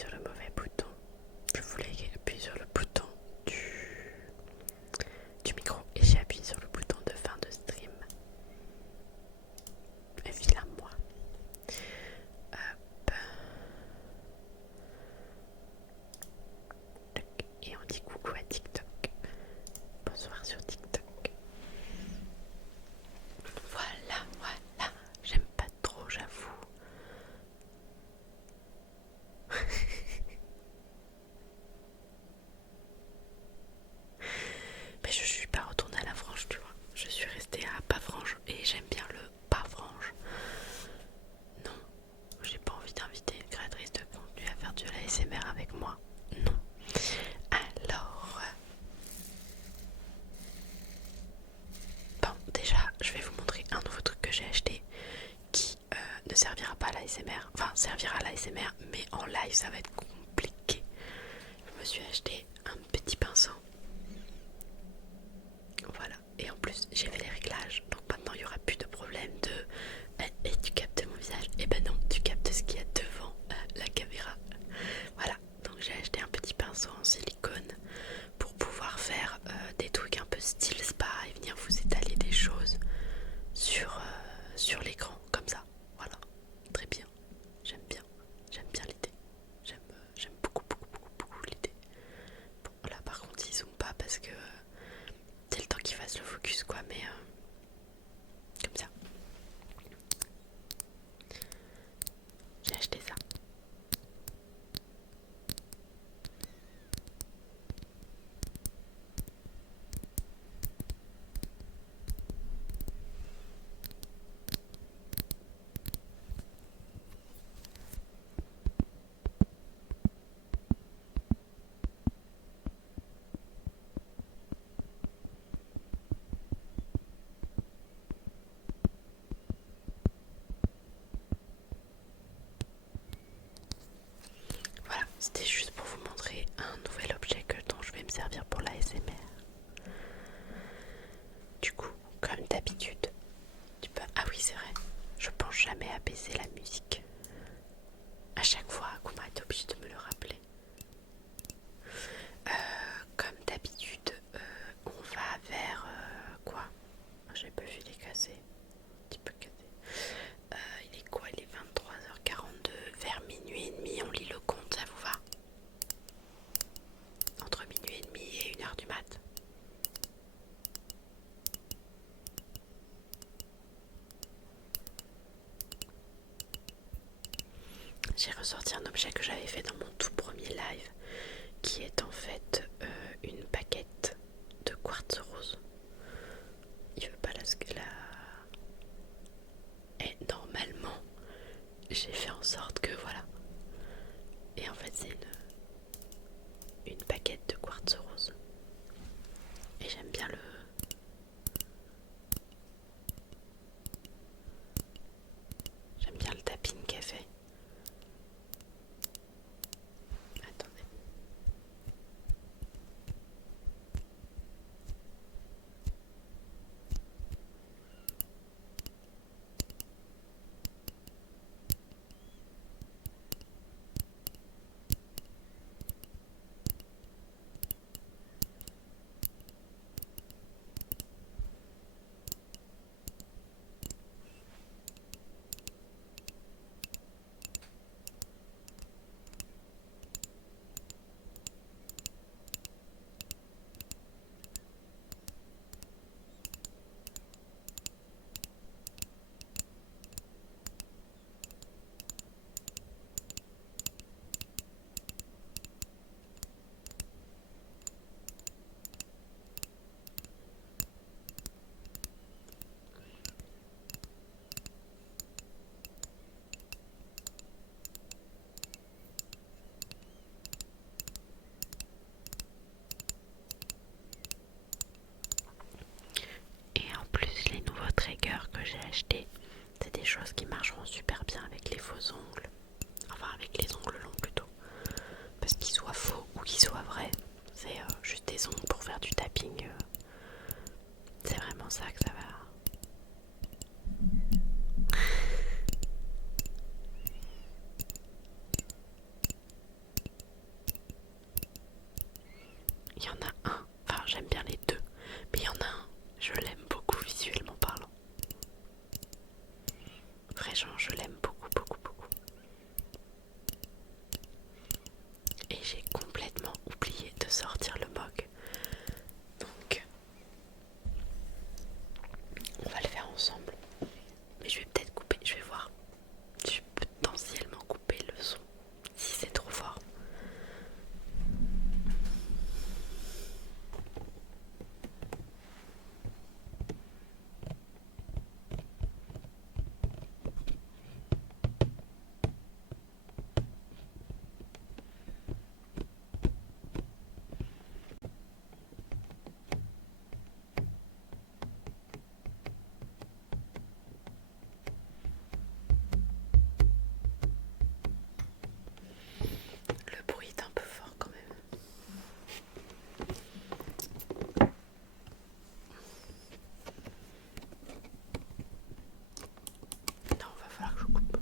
sur le mauvais bouton. Je voulais appuyer sur le bouton du micro et j'ai appuyé sur le bouton de fin de stream. Et vilain moi. Hop. Et on dit coucou à TikTok. Bonsoir sur TikTok. Voilà, voilà. J'aime pas trop, j'avoue. Mais je suis pas retournée à la frange, tu vois. Je suis restée à Pafrange et j'aime bien le Pafrange. Non, j'ai pas envie d'inviter une créatrice de contenu à faire de l'ASMR avec moi. Non. Alors, bon, déjà, je vais vous montrer un nouveau truc que j'ai acheté qui ne servira pas à l'ASMR. Enfin, servira à l'ASMR, mais en live, ça va être compliqué. Je me suis acheté un petit pinceau. Voilà, et en plus j'ai fait les réglages, donc maintenant il n'y aura plus de problème de et tu captes mon visage. Et ben non, tu captes ce qu'il y a devant la caméra. Voilà, donc j'ai acheté un petit pinceau en silicone pour pouvoir faire des trucs un peu style spa et venir vous étaler des choses sur l'écran comme ça. Voilà, très bien, j'aime bien l'idée. J'aime beaucoup l'idée. Bon, là par contre ils zooment pas parce que c'est le temps qu'ils fassent le focus quoi, mais comme ça. J'ai acheté ça. Voilà, c'était juste pour vous montrer un nouvel objet dont je vais me servir pour l'ASMR. Du coup, comme d'habitude, tu peux... Ah oui, c'est vrai, je pense jamais à baisser la musique. À chaque fois, Kuma est obligé de me le rappeler. Comme d'habitude, on va vers quoi? J'ai pas vu les casser. Un petit peu cassé. Il est quoi? Il est 23h42. Vers minuit et demi, on lit le compte, ça vous va? Entre minuit et demi et 1h du mat. il y en a un, enfin j'aime bien les deux, mais il y en a un, je l'aime beaucoup visuellement parlant. Vraiment, je l'aime beaucoup, beaucoup, beaucoup. Et j'ai complètement oublié de sortir le mug. Donc, on va le faire ensemble. Mais je vais peut-être couper, je vais voir. Je vais potentiellement couper le son si c'est trop fort. Le bruit est un peu fort quand même. Non, va falloir que je coupe.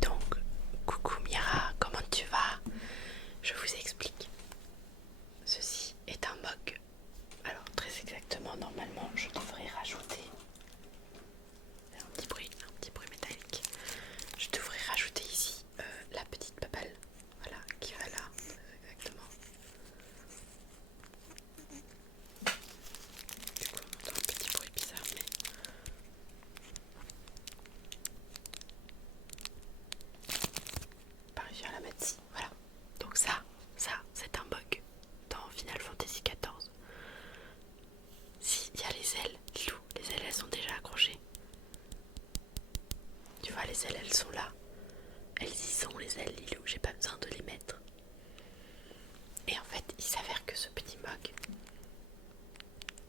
Donc, coucou Mira, comment tu vas? Je vous explique. Ceci est un mug. Alors, très exactement, normalement, je devrais rajouter un petit bruit métallique. Je devrais rajouter ici la petite papale, voilà, qui va là, très exactement. Du coup, on entend un petit bruit bizarre, mais pas réussi à la mettre ici. Voilà. Donc ça, c'est un bug dans Final Fantasy XIV. Si, il y a les ailes, Lilou, les ailes elles sont déjà accrochées. Tu vois, les ailes elles sont là. Elles y sont les ailes, Lilou, j'ai pas besoin de les mettre. Et en fait, il s'avère que ce petit mug,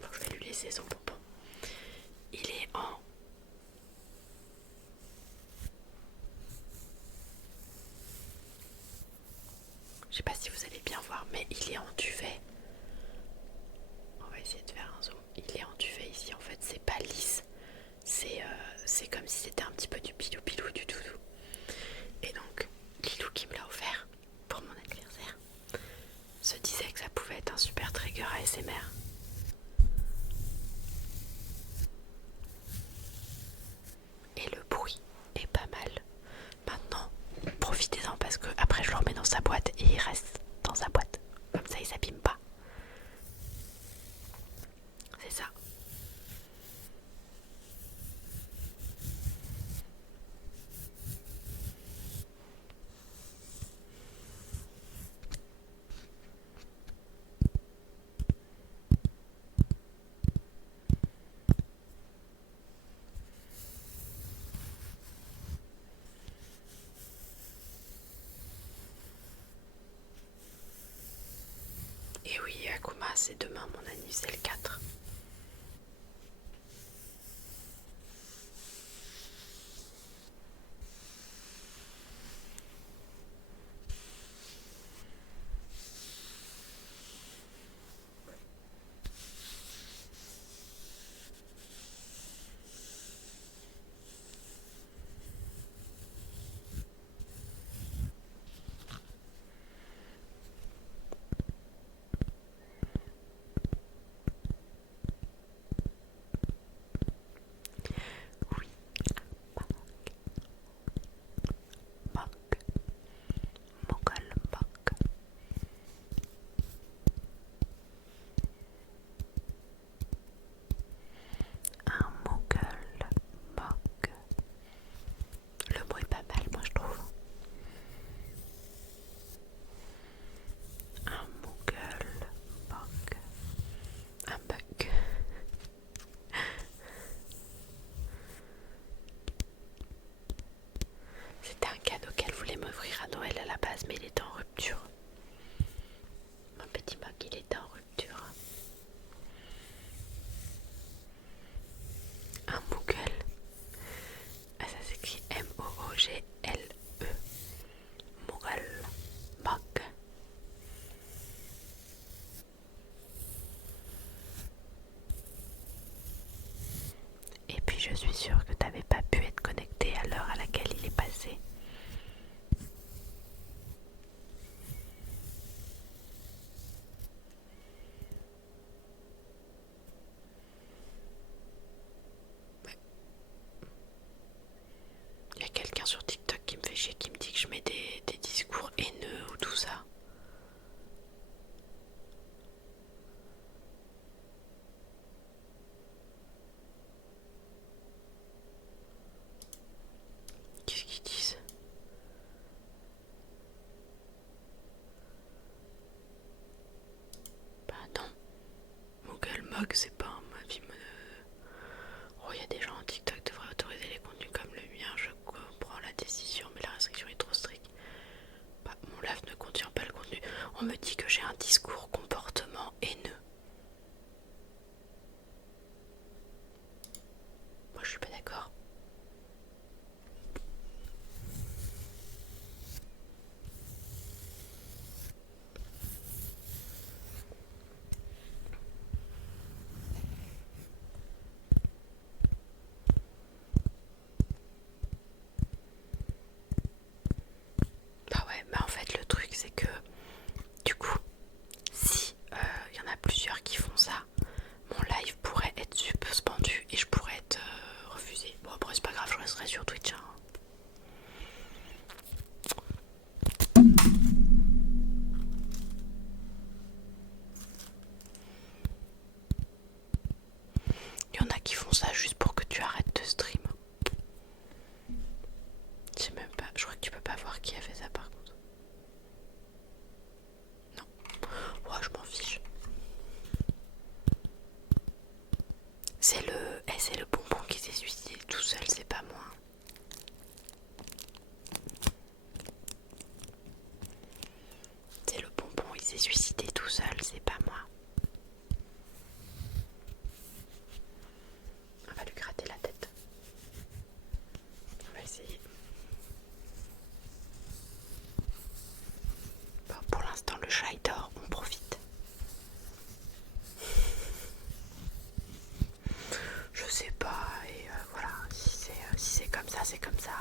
bon, je vais lui laisser son pompon. Il est en... Je sais pas si vous allez bien voir, mais il est en duvet. On va essayer de faire un zoom. Il est en duvet ici, en fait, c'est pas lisse. C'est comme si c'était un petit peu du pilou-pilou, du doudou. Et donc, Lilou qui me l'a offert pour mon anniversaire se disait que ça pouvait être un super trigger ASMR. Et le bruit est pas mal. Maintenant, profitez-en parce que après je le remets dans sa boîte et il reste dans sa boîte. Comme ça, il s'abîme pas. C'est ça. Et oui, Akuma, c'est demain mon anniversaire, le 4. posterai sur Twitch. Hein. Il y en a qui font ça juste pour que tu arrêtes de stream. Je sais même pas, je crois que tu peux pas voir qui a fait ça par contre. Non. Ouais, je m'en fiche. C'est le bonbon qui s'est suicidé tout seul, c'est pas moi. C'est le bonbon, il s'est suicidé tout seul, c'est pas moi. On va lui gratter la tête. On va essayer. Bon, pour l'instant, le chat il dort, on profite. Je sais pas, et voilà, si c'est comme ça, c'est comme ça.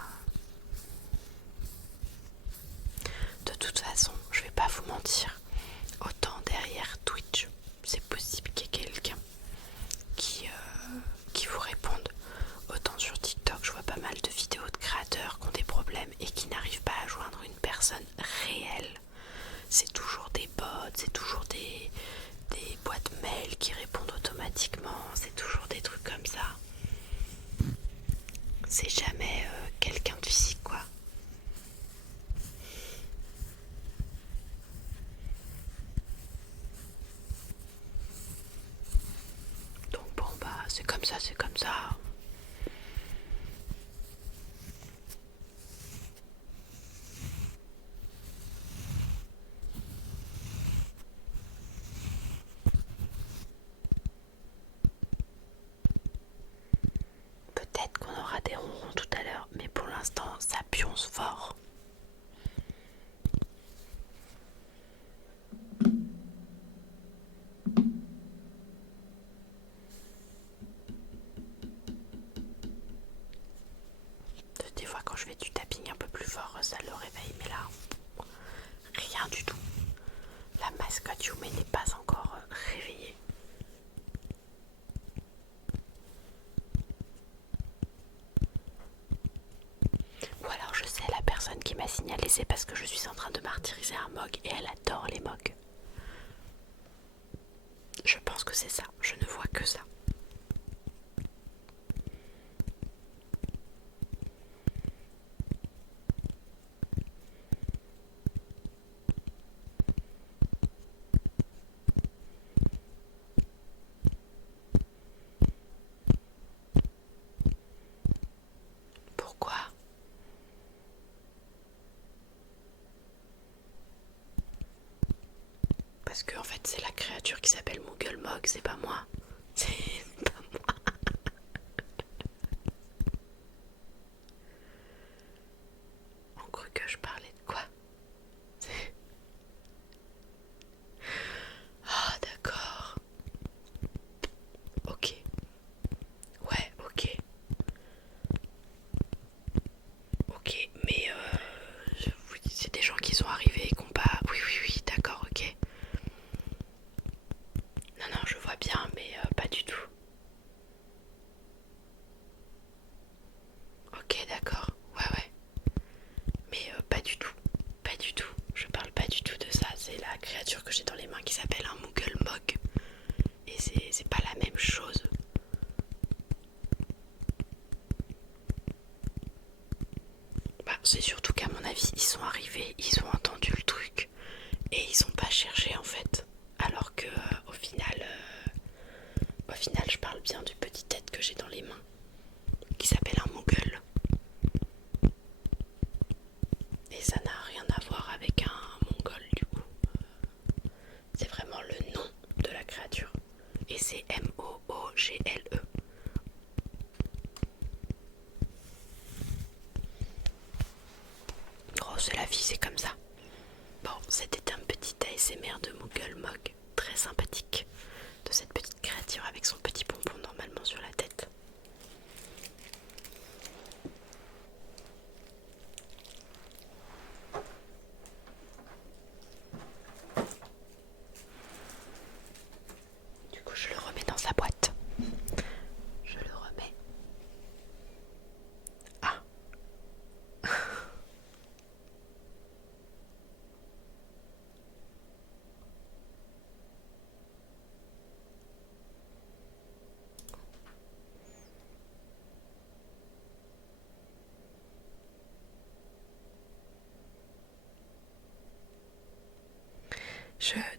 De toute façon, je vais pas vous mentir, autant derrière Twitch, c'est possible qu'il y ait quelqu'un qui vous réponde. Autant sur TikTok, je vois pas mal de vidéos de créateurs qui ont des problèmes et qui n'arrivent pas à joindre une personne réelle. C'est toujours des bots, c'est toujours des boîtes mail qui répondent automatiquement, c'est toujours des trucs comme ça. C'est jamais quelqu'un de physique quoi. Donc bon bah c'est comme ça, c'est comme ça. Peut-être qu'on aura des ronrons tout à l'heure, mais pour l'instant ça pionce fort. Des fois quand je fais du tapping un peu plus fort, ça le réveille, mais là, rien du tout. La mascotte Yume n'est pas encore réveillée. Ou alors je sais, la personne qui m'a signalé, c'est parce que je suis en train de martyriser un mog et elle adore les mogs. Je pense que c'est ça, je ne vois que ça. Pourquoi ? Parce que en fait c'est la créature qui s'appelle Moogle Mog, c'est pas moi. C'est pas moi. On croit que je parlais de quoi ? Ah d'accord. Ok. Ouais, ok. Ok, mais c'est des gens qui sont arrivés et qui n'ont pas... Oui, d'accord, ok. Non, je vois bien, mais pas du tout. Ok, d'accord, ouais. Mais pas du tout, pas du tout. Je parle pas du tout de ça. C'est la créature que j'ai dans les mains qui s'appelle un Moogle Mog. Et c'est pas la même chose. Bah, c'est surtout qu'à mon avis, ils sont arrivés, ils ont entendu le truc et ils ont pas cherché en fait. Alors que au final, je parle bien du petit tête que j'ai dans les mains qui s'appelle un Moogle. Et ça n'a rien à voir avec un mongol du coup. C'est vraiment le nom de la créature. Et c'est M-O-O-G-L-E. Oh, c'est la vie, c'est comme ça. Bon, c'était un petit ASMR de Moogle Mog, très sympathique, de cette petite créature avec son petit pompon normalement sur la tête. Du coup, je le remets dans sa boîte. Je le remets. Ah,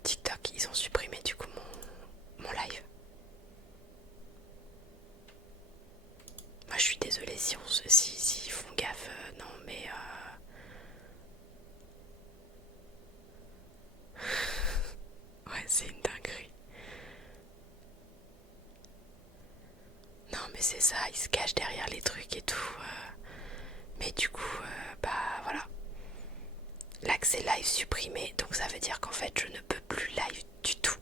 TikTok, ils ont supprimé du coup mon live. Moi je suis désolée si ils font gaffe, non mais ouais, c'est une dinguerie. Non mais c'est ça, ils se cachent derrière les trucs et tout. Mais du coup, bah voilà. L'accès live supprimé, donc ça veut dire qu'en fait je ne peux plus live du tout.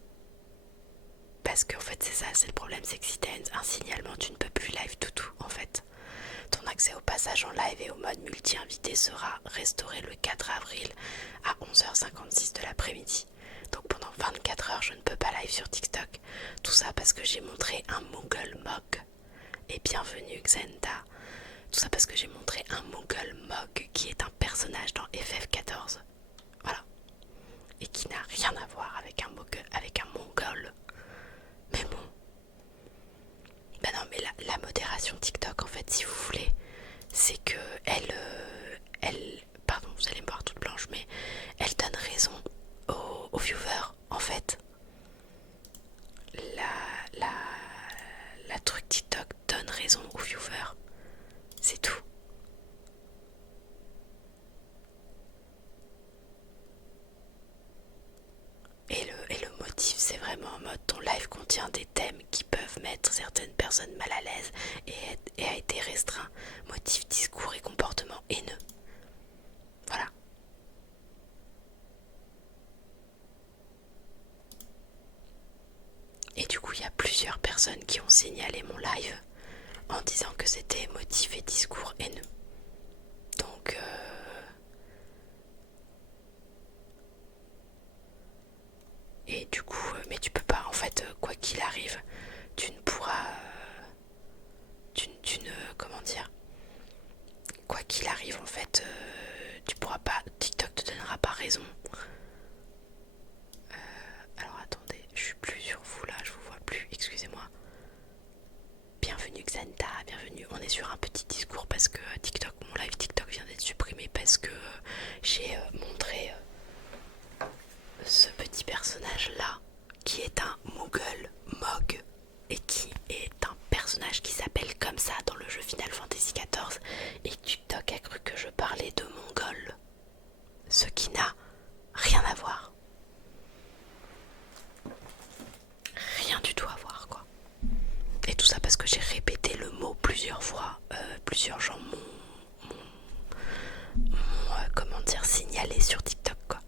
Parce qu'en fait c'est ça, c'est le problème, c'est que si t'as un signalement, tu ne peux plus live du tout en fait. Ton accès au passage en live et au mode multi-invité sera restauré le 4 avril à 11h56 de l'après-midi. Donc pendant 24 heures, je ne peux pas live sur TikTok. Tout ça parce que j'ai montré un Moogle Mog. Et bienvenue Xenta. Tout ça parce que j'ai montré un Moogle Mog qui est un personnage dans FF14. Voilà. Et qui n'a rien à voir avec un Mongol. Mais bon. Ben non, mais la modération TikTok, en fait, si vous voulez, c'est que pardon, vous allez me voir toute blanche, mais elle donne raison aux viewers, en fait. La truc TikTok donne raison aux viewers. C'est tout. Et le motif, c'est vraiment en mode ton live contient des thèmes qui peuvent mettre certaines personnes mal à l'aise et a été restreint. Motif, discours et comportement haineux. Voilà. Et du coup, il y a plusieurs personnes qui ont signalé mon live en disant que c'était motif et discours haineux. Donc, et du coup, mais tu peux pas, en fait, quoi qu'il arrive, tu ne pourras, comment dire, quoi qu'il arrive, en fait, tu pourras pas, TikTok te donnera pas raison. Alors attendez, je suis plus sur vous là, je vous vois plus, excusez-moi. Bienvenue Xanta, bienvenue. On est sur un petit discours parce que TikTok, mon live TikTok vient d'être supprimé parce que j'ai montré ce petit personnage là qui est un Moogle Mog et qui est un personnage qui s'appelle comme ça dans le jeu Final Fantasy XIV et TikTok a cru que je parlais de Mongol, ce qui n'a rien à voir. Rien du tout à voir quoi. Et tout ça parce que j'ai répété le mot plusieurs fois. Plusieurs gens m'ont comment dire, signalé sur TikTok quoi.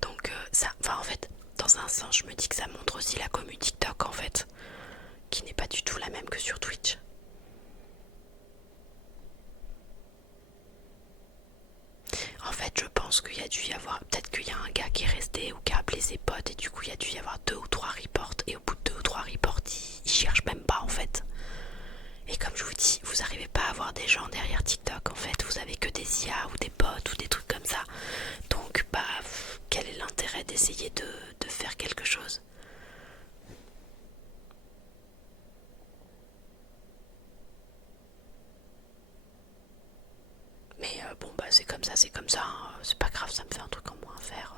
Donc ça, enfin en fait, dans un sens je me dis que ça montre aussi la commu TikTok en fait, qui n'est pas du tout la même que sur Twitch. En fait je pense qu'il y a dû y avoir, peut-être qu'il y a un gars qui est resté ou qui a appelé ses potes et du coup il y a dû y avoir 2 ou 3 reports et au bout de 2 ou 3 reports ils cherchent même pas en fait. Et comme je vous dis, vous n'arrivez pas à avoir des gens derrière TikTok en fait, vous avez que des IA ou des bots ou des trucs comme ça. Donc bah quel est l'intérêt d'essayer de faire quelque chose? Mais bon bah c'est comme ça, hein. C'est pas grave, ça me fait un truc en moins à faire.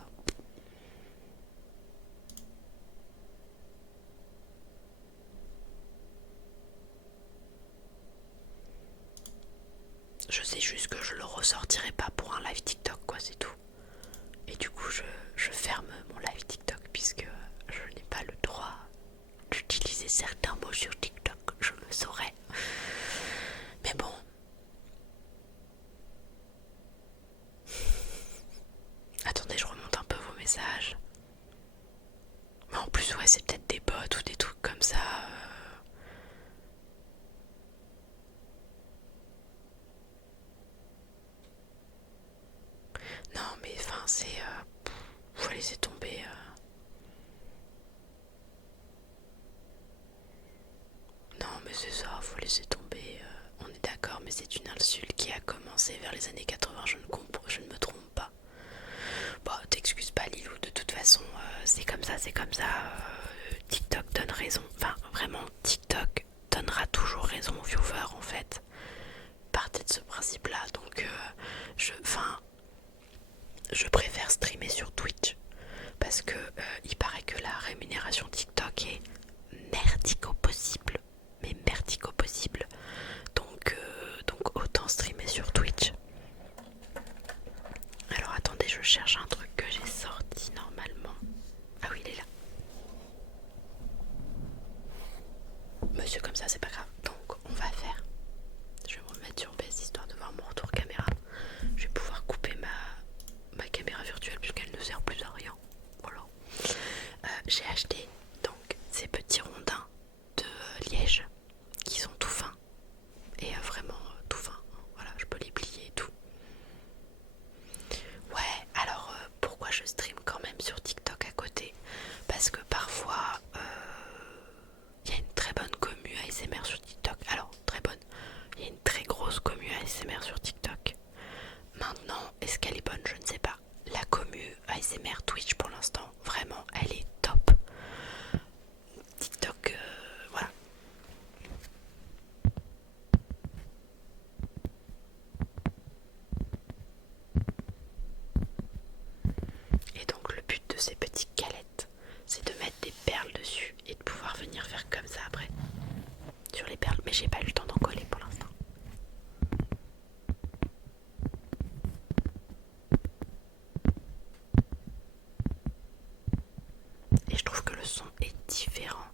Je sais juste que je le ressortirai pas pour un live TikTok quoi, c'est tout. Et du coup je ferme mon live TikTok puisque je n'ai pas le droit d'utiliser certains mots sur TikTok, je le saurais. Mais bon. Attendez, je remonte un peu vos messages. Mais en plus ouais, c'est peut-être des bots ou des trucs comme ça. Non mais enfin c'est... faut laisser tomber. Non mais c'est ça, faut laisser tomber. On est d'accord, mais c'est une insulte qui a commencé vers les années 80, je ne me trompe pas. Bon, t'excuses pas Lilou, de toute façon, c'est comme ça, c'est comme ça. TikTok donne raison. Enfin, vraiment, TikTok donnera toujours raison aux viewers en fait. Partez de ce principe-là, donc je préfère streamer sur Twitch parce que il paraît que la rémunération TikTok est merdique au possible, mais merdique au possible. Donc autant streamer sur Twitch. Alors attendez, je cherche un truc que j'ai sorti normalement. Ah oui, il est là. Monsieur, comme ça, c'est pas grave. Donc on va faire. Je vais me remettre sur baisse histoire de voir mon retour caméra. Je vais pouvoir couper ma caméra virtuelle puisqu'elle ne sert plus à rien. Voilà. J'ai acheté donc ces petits rondins de liège qui sont tout fins. Et vraiment tout fins. Voilà, je peux les plier et tout. Ouais, alors pourquoi je stream quand même sur TikTok à côté? Parce que parfois il y a une très bonne commu ASMR sur TikTok. Alors très bonne, il y a une très grosse commu ASMR sur TikTok. Maintenant, est-ce qu'elle est bonne? Je ne sais pas. La commu ASMR Twitch pour l'instant, vraiment, elle est top. TikTok, voilà. Et donc le but de ces petites galettes, c'est de mettre des perles dessus et de pouvoir venir faire comme ça après sur les perles. Mais j'ai pas eu le temps d'en coller pour l'instant. Et je trouve que le son est différent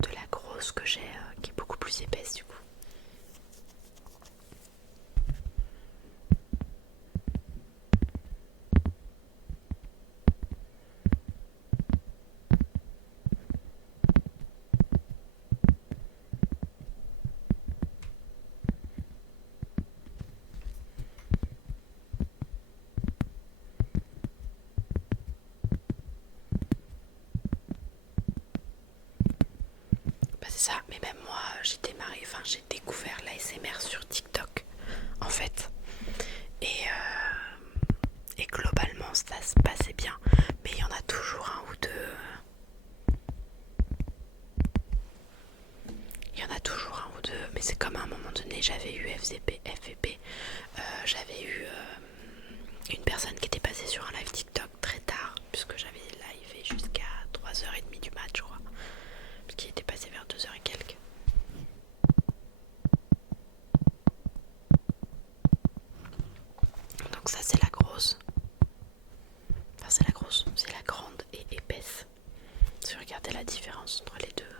de la grosse que j'ai, qui est beaucoup plus épaisse du coup. Bah c'est ça, mais même moi j'ai démarré, enfin j'ai découvert l'ASMR sur TikTok en fait. Et globalement ça se passait bien. Mais il y en a toujours un ou deux. Il y en a toujours un ou deux. Mais c'est comme à un moment donné j'avais eu FVP. J'avais eu une personne qui était passée sur un live TikTok très tard. Puisque j'avais live jusqu'à 3h30 du match je crois. Parce qu'il était passé vers 2h et quelques. Donc ça c'est la grosse. Enfin c'est la grosse, c'est la grande et épaisse. Si vous regardez la différence entre les deux.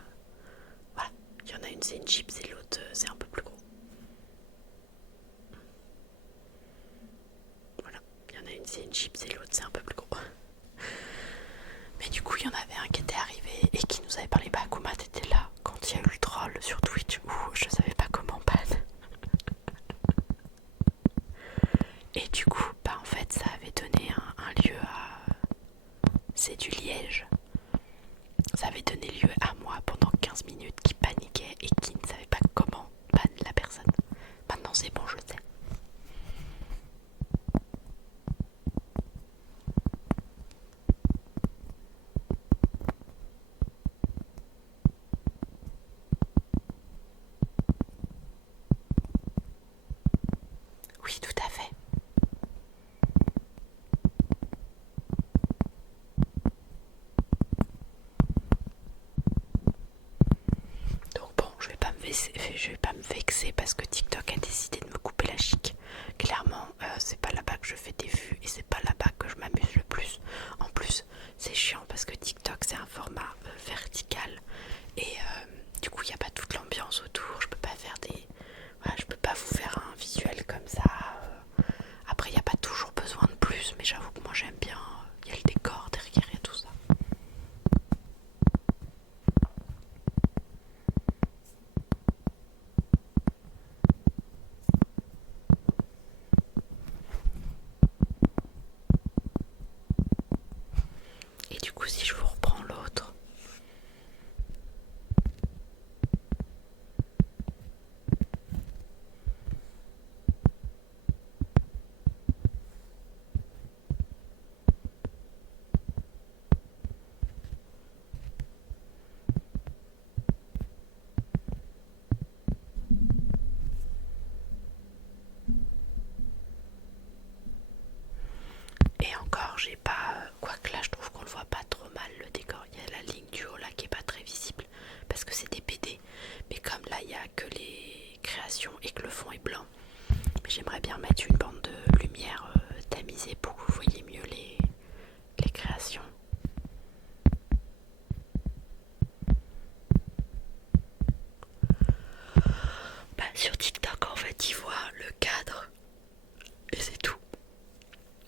Voilà, il y en a une c'est une chips et l'autre c'est un peu plus gros. Voilà, il y en a une c'est une chips et l'autre c'est un peu plus gros. Mais du coup il y en avait un qui était arrivé et qui nous avait parlé. Bah Kuma t'étais là quand il y a eu le troll sur Twitch où je savais pas comment ban. Et du coup bah en fait ça avait donné un lieu à... C'est du liège. Ça avait donné lieu à moi pendant 15 minutes qui paniquait et qui ne savait pas comment ban la personne. Maintenant c'est bon, je sais. Oui, tout à fait. Donc bon, je vais pas me vexer parce que TikTok a décidé de me couper la chic. Clairement, c'est pas là-bas que je fais des vues et c'est pas là-bas que je m'amuse le plus. En plus, c'est chiant parce que TikTok c'est un format vertical et du coup il n'y a pas toute l'ambiance autour. Je peux pas faire des... Voilà, je peux pas vous faire un visuel comme ça. Après, il n'y a pas toujours besoin de plus, mais j'avoue que moi j'aime bien. Il y a le décor derrière et tout ça. Et du coup, si je vous reprends l'autre. Et encore, j'ai pas... Quoique là, et blanc. Mais j'aimerais bien mettre une bande de lumière tamisée pour que vous voyez mieux les créations. Bah, sur TikTok en fait ils voient le cadre et c'est tout.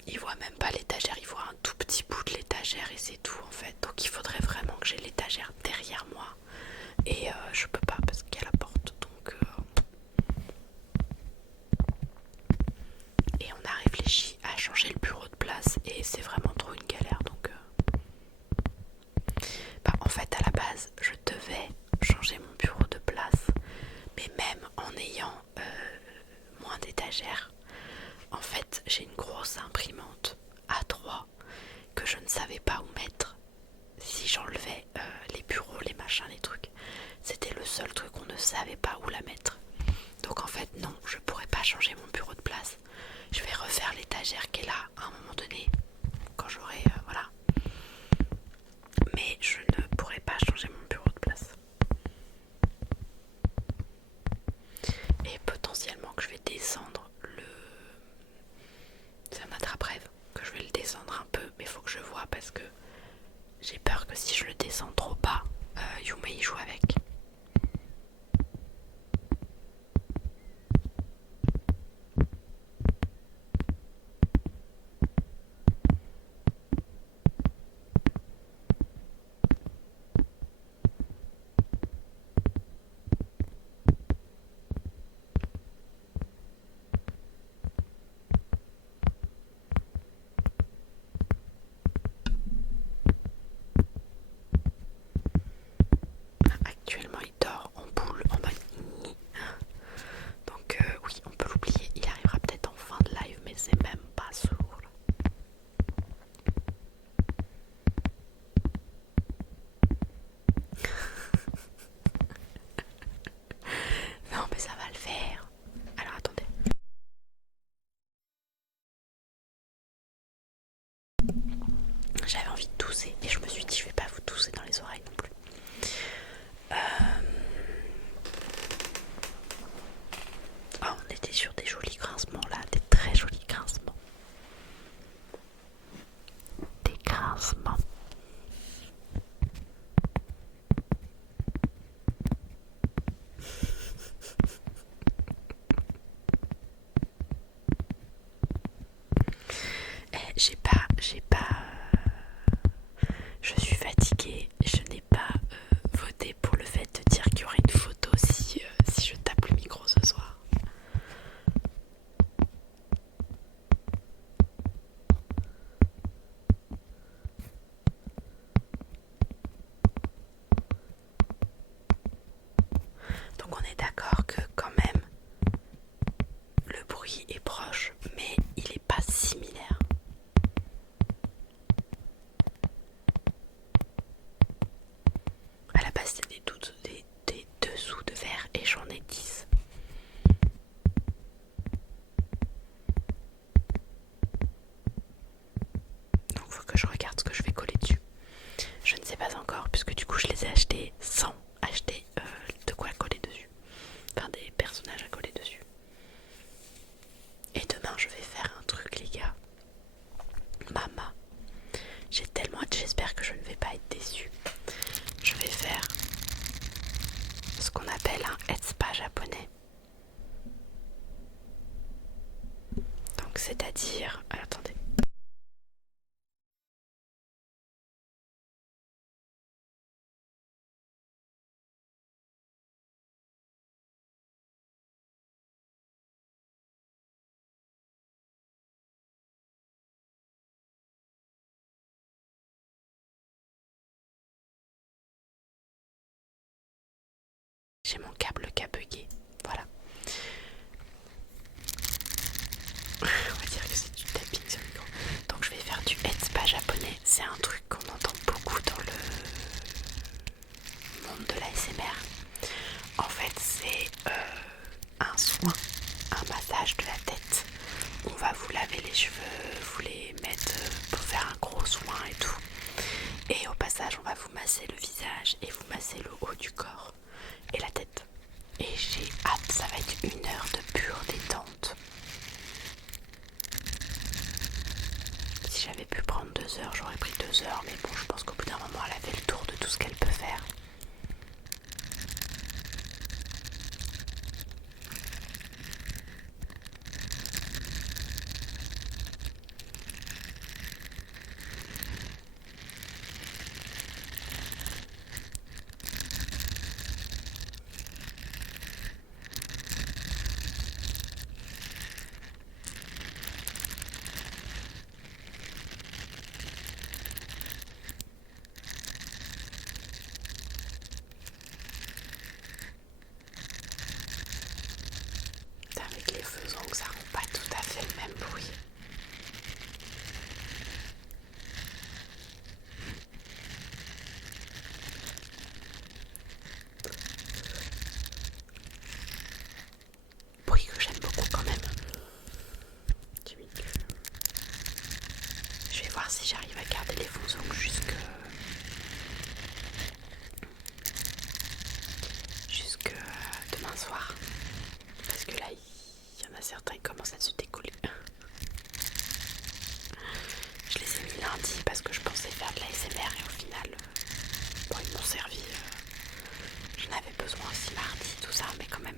Ils voient même pas l'étagère, ils voient un tout petit bout de l'étagère et c'est tout en fait. Donc il faudrait vraiment que j'ai l'étagère derrière moi. Et je peux pas parce qu'il y a la porte. Donc et on a réfléchi à changer le bureau de place et c'est vraiment trop une galère. Donc bah, en fait à la base je devais changer mon bureau de place. Mais même en ayant moins d'étagères, en fait j'ai une grosse imprimante A3 que je ne savais pas où mettre. Si j'enlevais les bureaux, les machins, les trucs, c'était le seul truc qu'on ne savait pas où la mettre. Donc en fait non, je pourrais pas changer mon bureau de place. Je vais refaire l'étagère qui est là à un moment donné, quand j'aurai voilà. Mais je ne pourrais pas changer mon bureau de place. Et potentiellement que je vais descendre le... C'est un attrape-rêve, que je vais le descendre un peu, mais il faut que je vois parce que j'ai peur que si je le descends trop bas, Yume y joue avec. Actuellement il dort en boule en mode nid. Donc oui on peut l'oublier, il arrivera peut-être en fin de live mais c'est même pas sûr. Non mais ça va le faire. Alors attendez. J'avais envie de tousser et je me suis dit je vais pas vous tousser dans les oreilles non plus. Oh, on était sur des jolis grincements là, des très jolis grincements. Des grincements. Je suis fatiguée, je n'ai pas voté pour le fait de dire qu'il y aurait une photo si je tape le micro ce soir. Donc on est d'accord que quand même le bruit est proche, mais il n'est pas similaire. À la base c'était des dessous de verre et j'en ai 10. Donc faut que je regarde ce que je vais coller dessus. Je ne sais pas encore puisque du coup je les ai achetés sans acheter de quoi coller dessus. Enfin des personnages à coller dessus. Et demain je vais faire un truc les gars. Mama. J'ai tellement hâte, j'espère que je ne vais pas être déçue. Je vais faire ce qu'on appelle un Etspa japonais. Donc c'est-à-dire... attendez. J'ai mon câble qui a bugué. Voilà. On va dire que c'est du tapping sur le micro. Donc je vais faire du headspa japonais. C'est un truc qu'on entend beaucoup dans le monde de l'ASMR. En fait c'est un soin, un massage de la tête. On va vous laver les cheveux, vous les mettre pour faire un gros soin et tout. Et au passage on va vous masser le visage et vous masser le haut du corps et la tête. Et j'ai hâte, ça va va être 1 heure de pure détente. Si j'avais pu prendre 2 heures, j'aurais pris 2 heures, mais bon, je pense qu'au bout d'un moment, elle a fait le tour de tout ce qu'elle peut faire. Avec les faisans, que ça rend pas tout à fait le même bruit. Bruit que j'aime beaucoup quand même. Je vais voir si j'arrive à garder les faisans jusque demain soir. Parce que là, il y en a certains qui commencent à se décoller. Je les ai mis lundi parce que je pensais faire de l'ASMR et au final, bon, ils m'ont servi. J'en avais besoin aussi mardi, tout ça, mais quand même.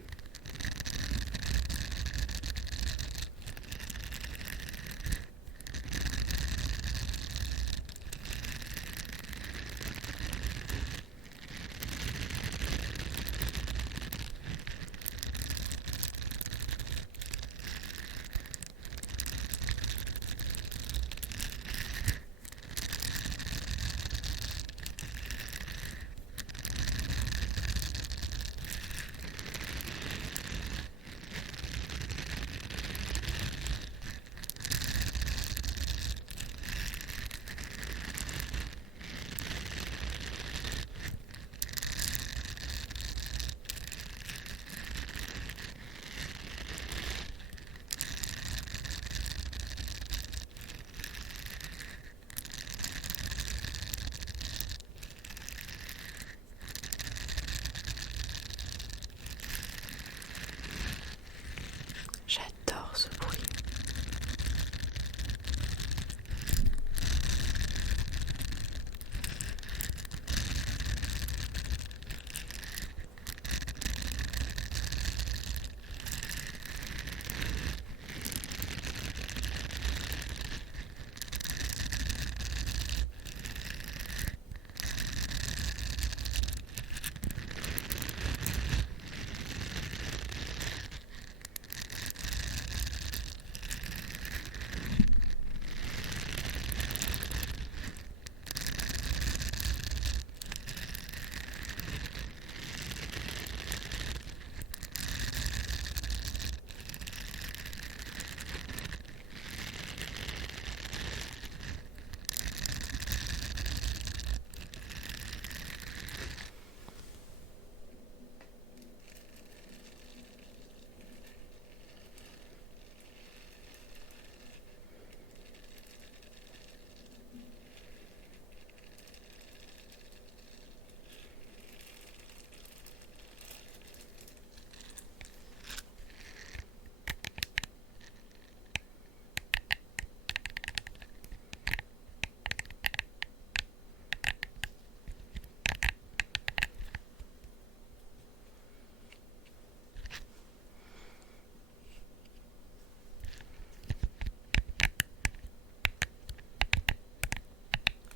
J'adore ce bruit.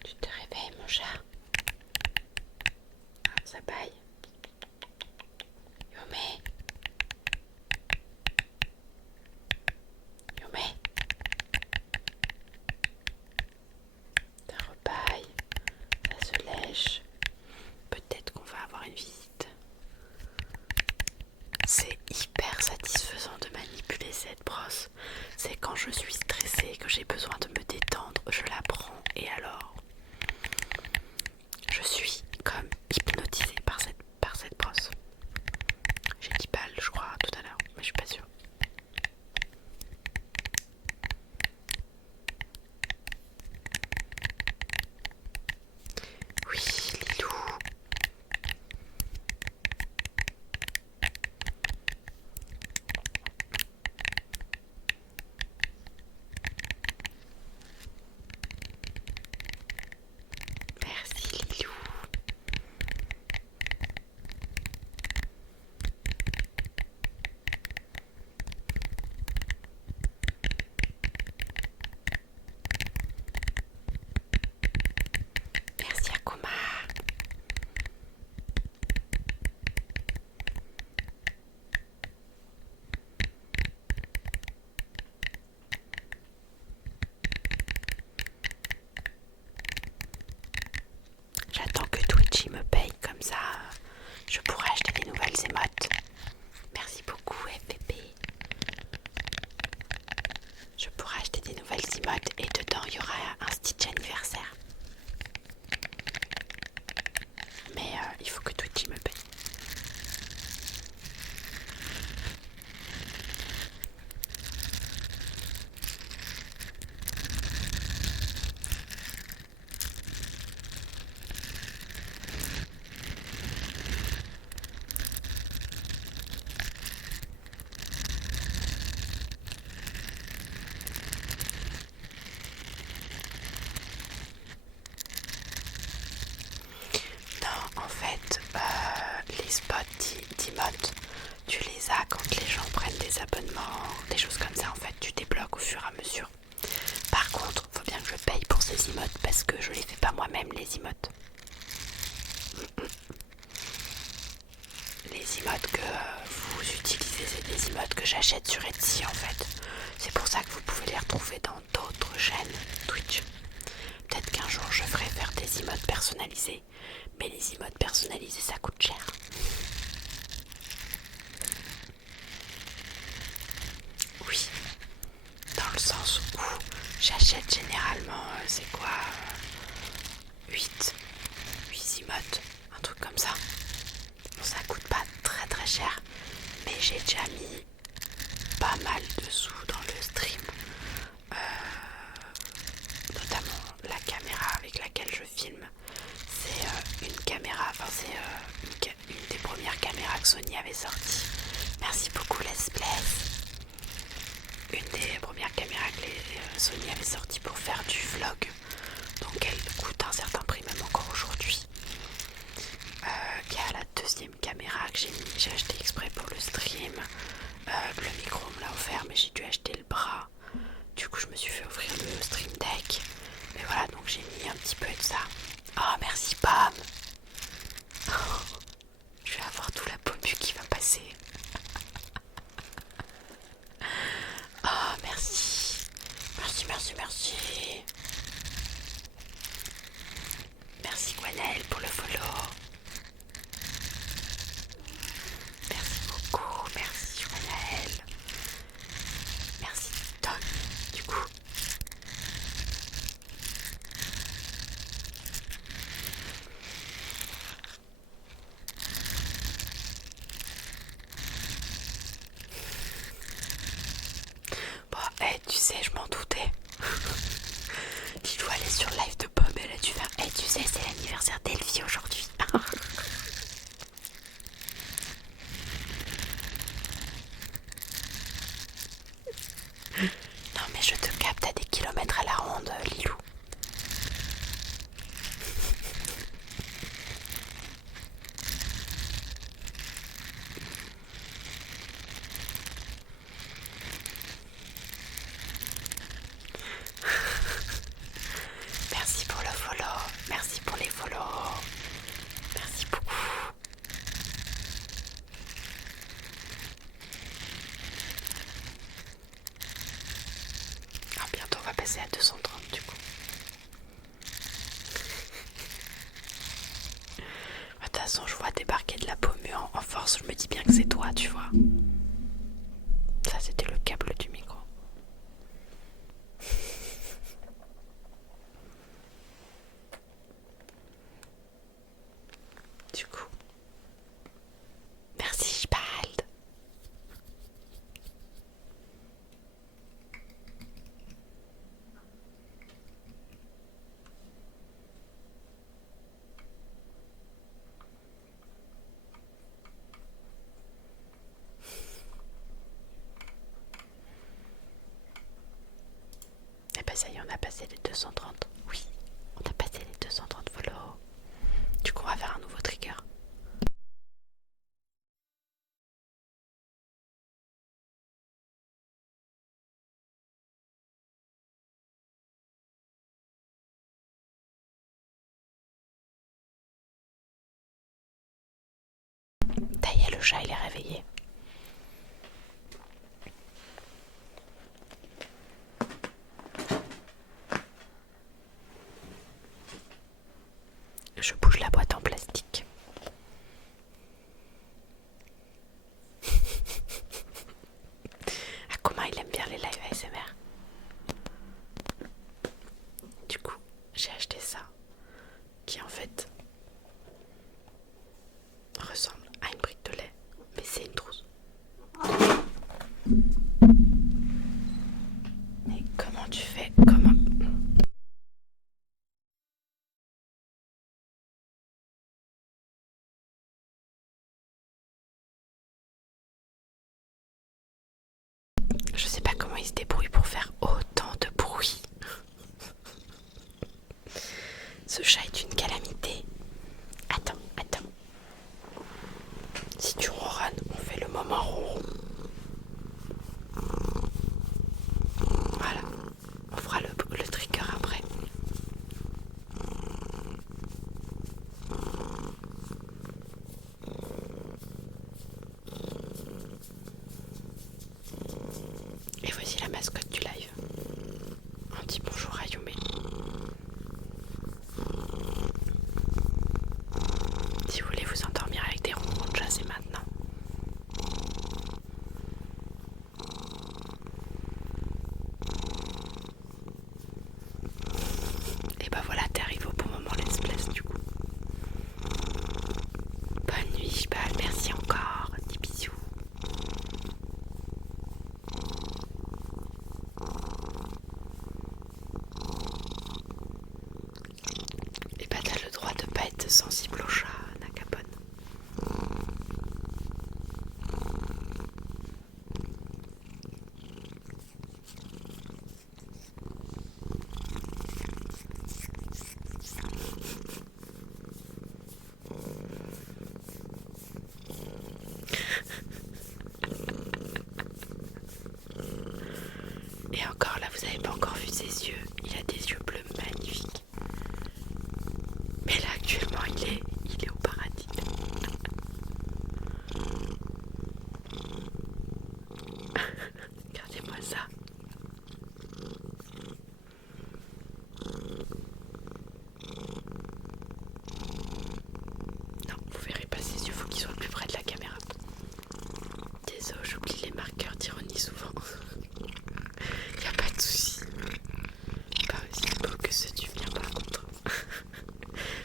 Tu te réveilles, mon chat. Ah, ça baille. Yomé. Yomé. Ça rebaille. Ça se lèche. Peut-être qu'on va avoir une visite. C'est hyper satisfaisant de manipuler cette brosse. C'est quand je suis stressée et que j'ai besoin de me détendre, je la prends et alors je suis comme hypnotisée par cette brosse. J'ai dit balle je crois tout à l'heure, mais je suis pas sûre. Oui, Lilou. Etsy en fait. C'est pour ça que vous pouvez les retrouver dans d'autres chaînes Twitch. Peut-être qu'un jour je ferai faire des emotes personnalisés. Mais les emotes personnalisés ça coûte cher. Oui, dans le sens où j'achète généralement, c'est quoi 8 emotes, un truc comme ça. Bon, ça coûte pas très très cher, mais j'ai déjà mis pas mal de sous dans le stream. Notamment la caméra avec laquelle je filme. C'est une caméra, enfin c'est une des premières caméras que Sony avait sorties. Merci beaucoup Les Bless. Une des premières caméras que Sony avait sorties pour faire du vlog. Donc elle coûte un certain prix même encore aujourd'hui. Il y a la deuxième caméra que j'ai acheté exprès pour le stream. Le micro on me l'a offert mais j'ai dû acheter le bras. Du coup je me suis fait offrir le stream deck. Mais voilà, donc j'ai mis un petit peu de ça. Oh merci Pam. Oh, je vais avoir tout la pommu qui va passer. Oh merci. Merci, merci, merci. Merci Gwenaël pour le follow. Merci beaucoup, merci Gwenaël. Merci Tom, du coup. Bon, tu sais, je m'en doutais. Tu dois aller sur le live de Pomme, elle a dû faire. Tu sais, c'est l'anniversaire d'Elfie aujourd'hui. Non mais je te capte à des kilomètres à la ronde, Lilou. Merci pour le follow, merci pour les follow. Merci beaucoup. Alors bientôt on va passer à 230 du coup. De toute façon je vois débarquer de la pommu en force, je me dis bien que c'est toi, tu vois. Ça c'était le câble du micro. Du coup, merci Spald. Et bah ça y est, on a passé les 230. Oui, on a passé les 230 follow. Du coup on va faire un nouveau trigger. Taillez le chat, il est réveillé. Je bouge la boîte en plastique. Ah, comment il aime bien les lives ASMR. Du coup, j'ai acheté ça, qui en fait ressemble à une brique de lait, mais c'est une trousse. Mais comment tu fais? Comment? Je sais pas comment il se débrouille pour faire autant de bruit. Ce chat est une calamité. Attends, attends. Si tu ronronnes, on fait le moment ronron. Voilà. On fera le trigger après. mascotte du live. On dit bonjour à Yume. Si vous voulez vous endormir avec des ronrons de chat, c'est maintenant. Et bah voilà, t'es arrivé au bon moment, let's place du coup. Bonne nuit, Jbal, merci encore. Des bisous. Et bah t'as le droit de pas être sensible au chat, Nakapon. Et encore là, vous avez pas encore vu ses yeux. Il a des yeux bleus magnifiques. Mais là actuellement il est au paradis. Regardez-moi ça. Non, vous verrez pas ses yeux, faut qu'ils soient plus près de la caméra. Désolé, j'oublie les marqueurs d'ironie souvent. Y a pas de souci. Pas aussi beau que ceux du mien par contre.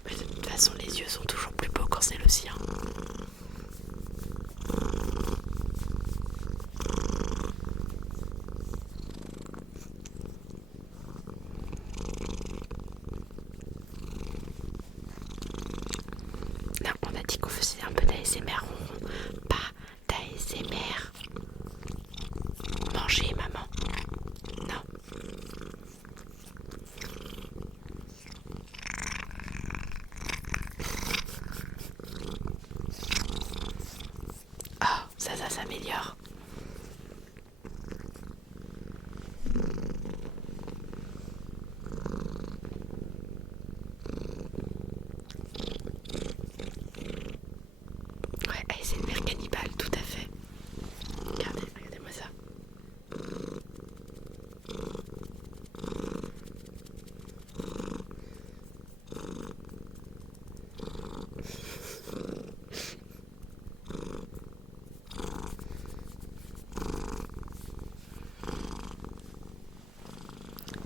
Mais de toute façon, les yeux sont toujours plus beaux quand c'est le sien. Non, on a dit qu'on faisait un peu d'ASMR, pas d'ASMR. Manger, maman. Non. Oh, ça s'améliore. Ouais, ASMR cannibale, tout à fait. Regardez-moi ça.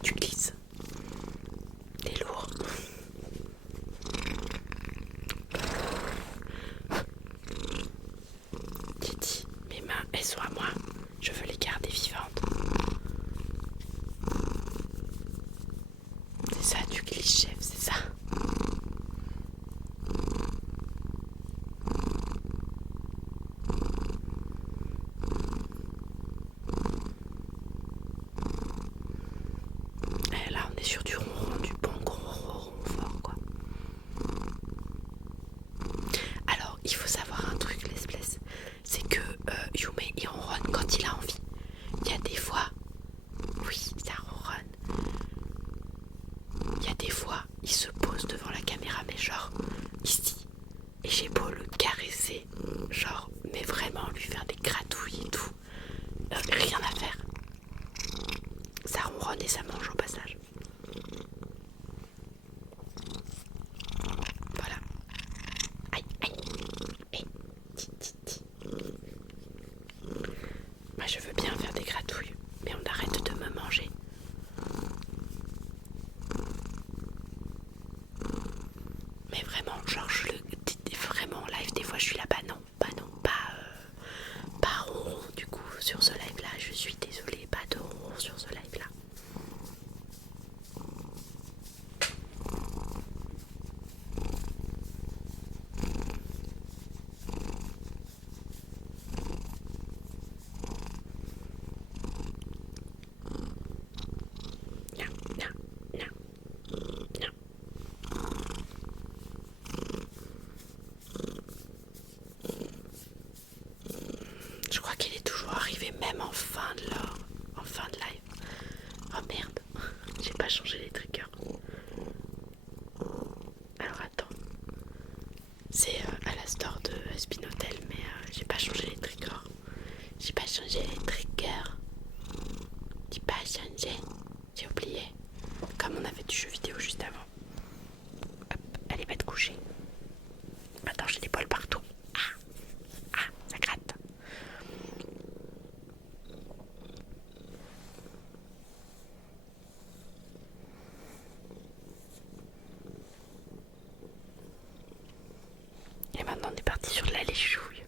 Tu glisses. T'es lourd. Titi, mes mains, elles sont à moi. Je veux les garder vivantes. C'est ça, tu glisses, chef, c'est ça. Et là, on est sur du ronron, du bon gros ronron fort, quoi. Alors, il faut savoir un truc, l'espèce, c'est que Yume, il ronronne quand il a envie. Il y a des fois, oui, ça ronronne. Il y a des fois, il se pose devant la caméra, mais genre, ici. Et j'ai beau le caresser, genre, mais vraiment lui faire des gratouilles et tout. Rien à faire. Ça ronronne et ça mange au passage. Voilà. Aïe, aïe. Et ti. Moi je veux bien faire des gratouilles, mais on arrête de me manger. Mais vraiment, genre vraiment en live, des fois je suis là, pas ronron du coup sur ce live là, je suis désolée, pas de ronron sur ce live là. Je crois qu'il est toujours arrivé même en fin de live. Oh merde, j'ai pas changé les triggers. Alors attends, c'est à la store de Spinotel, mais j'ai pas changé les triggers. J'ai pas changé les triggers. Petit chouille.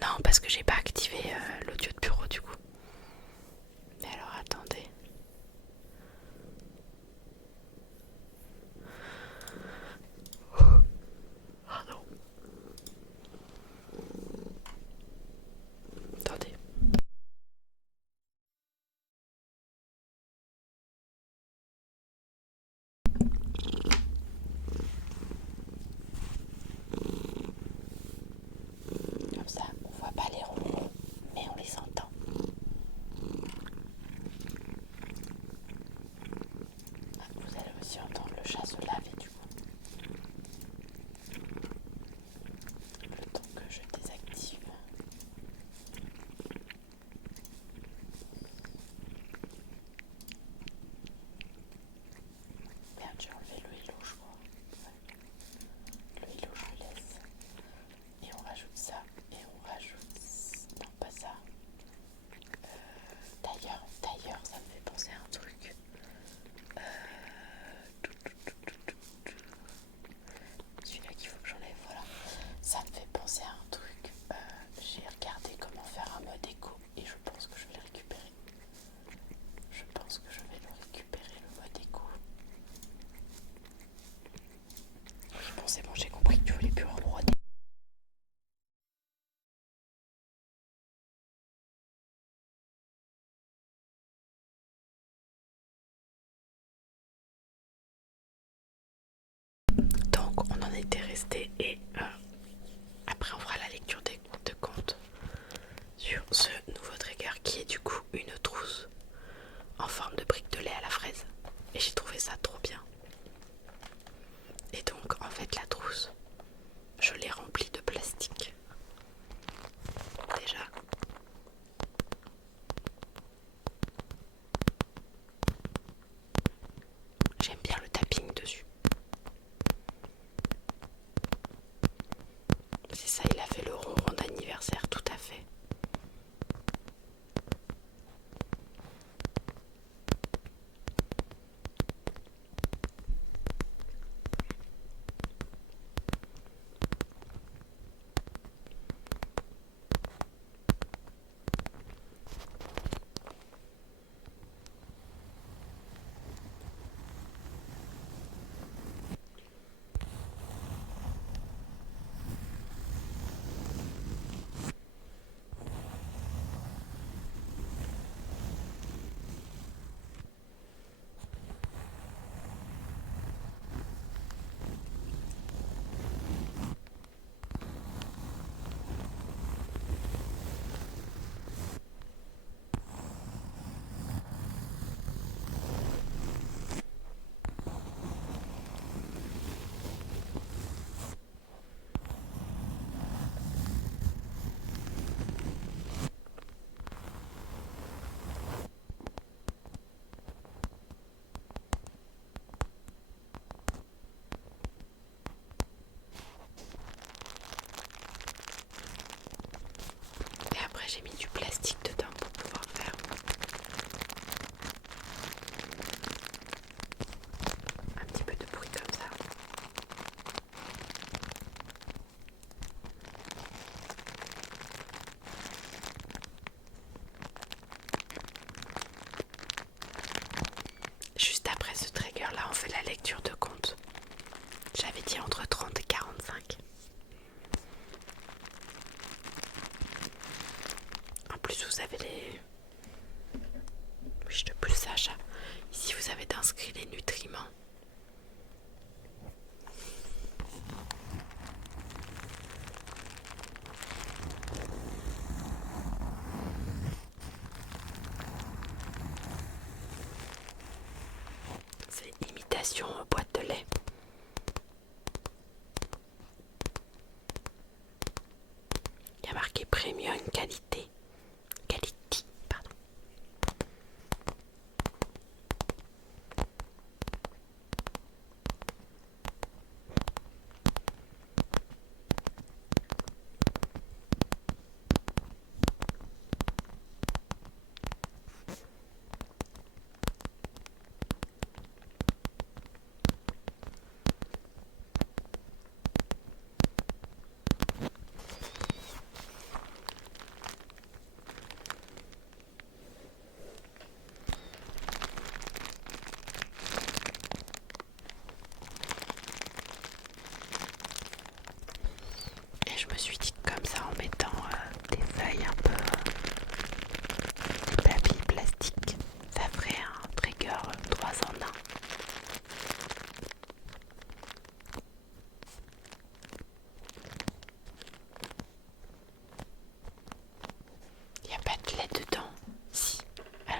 Non, parce que j'ai pas activé l'audio de bureau du coup. Mais alors attendez. Pardon. Attendez. Comme ça, on voit pas les ronrons, mais on les entend. Vous allez aussi entendre le chat se laver du coup. Le temps que je désactive. Merde, j'ai enlevé le hello, je crois. Ouais. Le hello, je le laisse. Et on rajoute ça. Et on rajoute... Non, pas ça. D'ailleurs, ça me fait penser à un truc. Celui-là qu'il faut que j'enlève, voilà. Ça me fait penser à un truc. J'ai regardé comment faire un mode écho et je pense que je vais le récupérer. Je pense que je vais le récupérer, le mode écho. Oui, bon, c'est bon, j'ai compris que tu voulais plus ronronner. Donc, on en était resté et après, on fera la lecture de comptes sur ce nouveau trigger qui est du coup une trousse en forme de brique de lait à la fraise. Et j'ai trouvé ça trop bien. Et donc, en fait, la trousse, je l'ai remplie de plastique. Déjà. J'aime bien le tapping dessus. C'est ça, il a fait le ronron d'anniversaire, tout à fait. Et après, j'ai mis du plastique dedans pour pouvoir faire un petit peu de bruit comme ça. Juste après ce trigger là, on fait la lecture de compte. J'avais dit entre 30 et 45. En plus, vous avez les... Oui, je te pousse Sacha. Ici, vous avez inscrit les nutriments. C'est imitation boîte de lait. Il y a marqué premium qualité. Quality, pardon.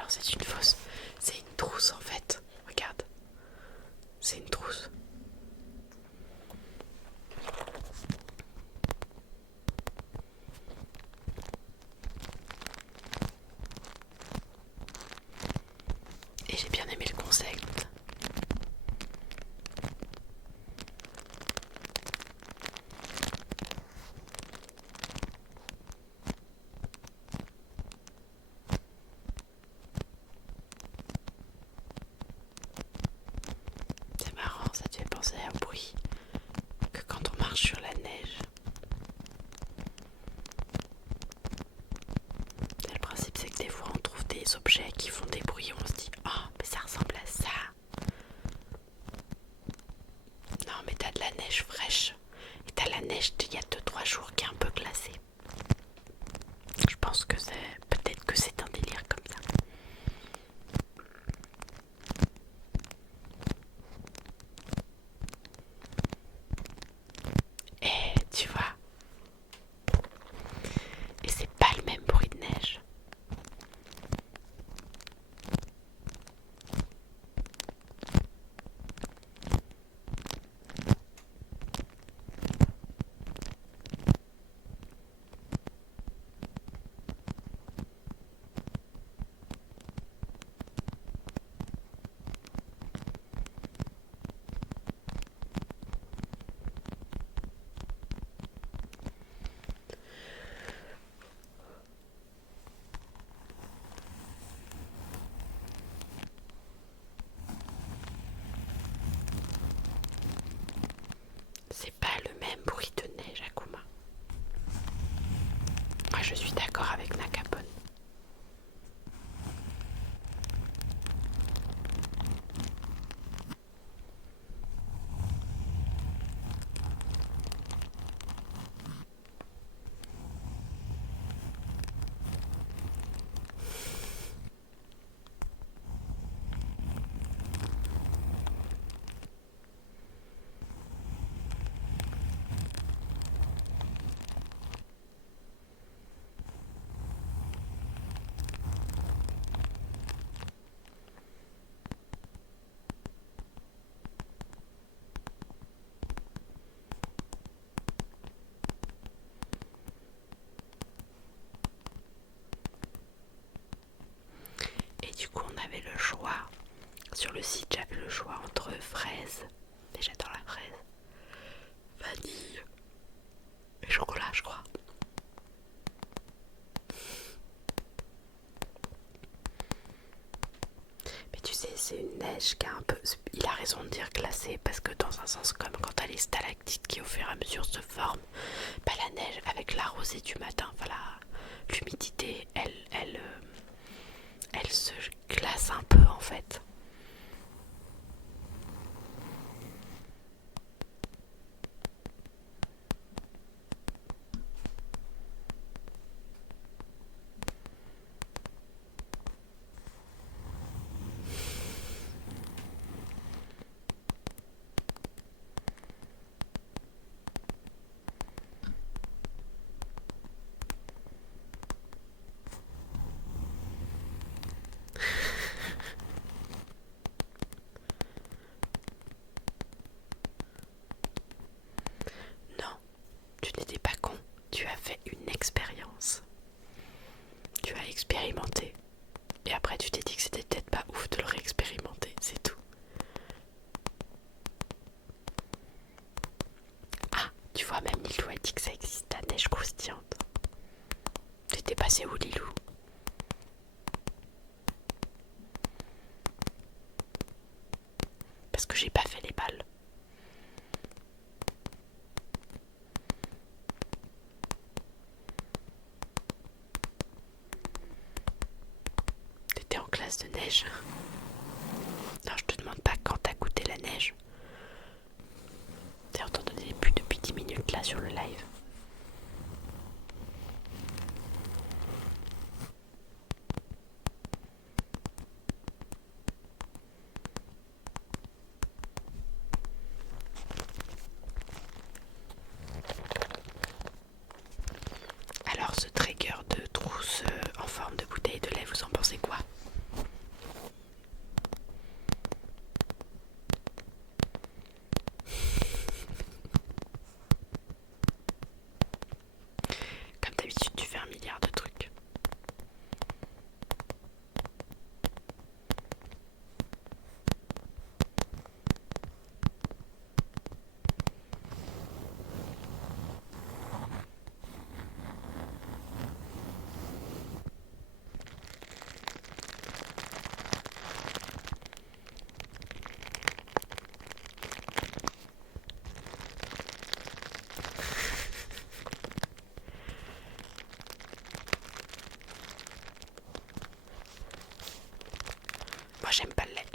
c'est une fausse. C'est une trousse en fait. Regarde. C'est une trousse. Et j'ai bien aimé le concept. C'est marrant, ça te fait penser à un bruit que quand on marche sur la neige. Et le principe c'est que des fois on trouve des objets qui font des bruits et on se dit oh mais ça ressemble à ça. Non mais t'as de la neige fraîche. Et t'as la neige d'il y a 2-3 jours qui est un peu glacée. Je pense que c'est peut-être que c'est un délire comme ça. Et tu vois, et c'est pas le même bruit de neige. C'est pas le même bruit de neige, Akuma. Moi, je suis d'accord avec Nakapon. Et du coup, on avait le choix. Sur le site, j'avais le choix entre fraises, et j'adore la fraise, vanille et chocolat, je crois. Mais tu sais, c'est une neige qui a un peu... Il a raison de dire glacée, parce que dans un sens, comme quand t'as les stalactites qui au fur et à mesure se forment, bah la neige avec la rosée du matin, voilà, l'humidité, elle se glace un peu en fait. Non, tu n'étais pas con, tu as fait une expérience. Tu as expérimenté. Et après tu t'es dit que c'était peut-être pas ouf de le réexpérimenter, c'est tout. Ah, tu vois, même Lilou a dit que ça existe, la neige croustillante. T'étais passé où, Lilou? Parce que j'ai pas fait les balles. T'étais en classe de neige. Non, je te demande pas quand t'as goûté la neige. D'ailleurs, t'en donnais plus depuis 10 minutes là sur le live. Alors, ce trigger de trousse en forme de bouteille de lait, vous en pensez quoi? j'aime pas le lait.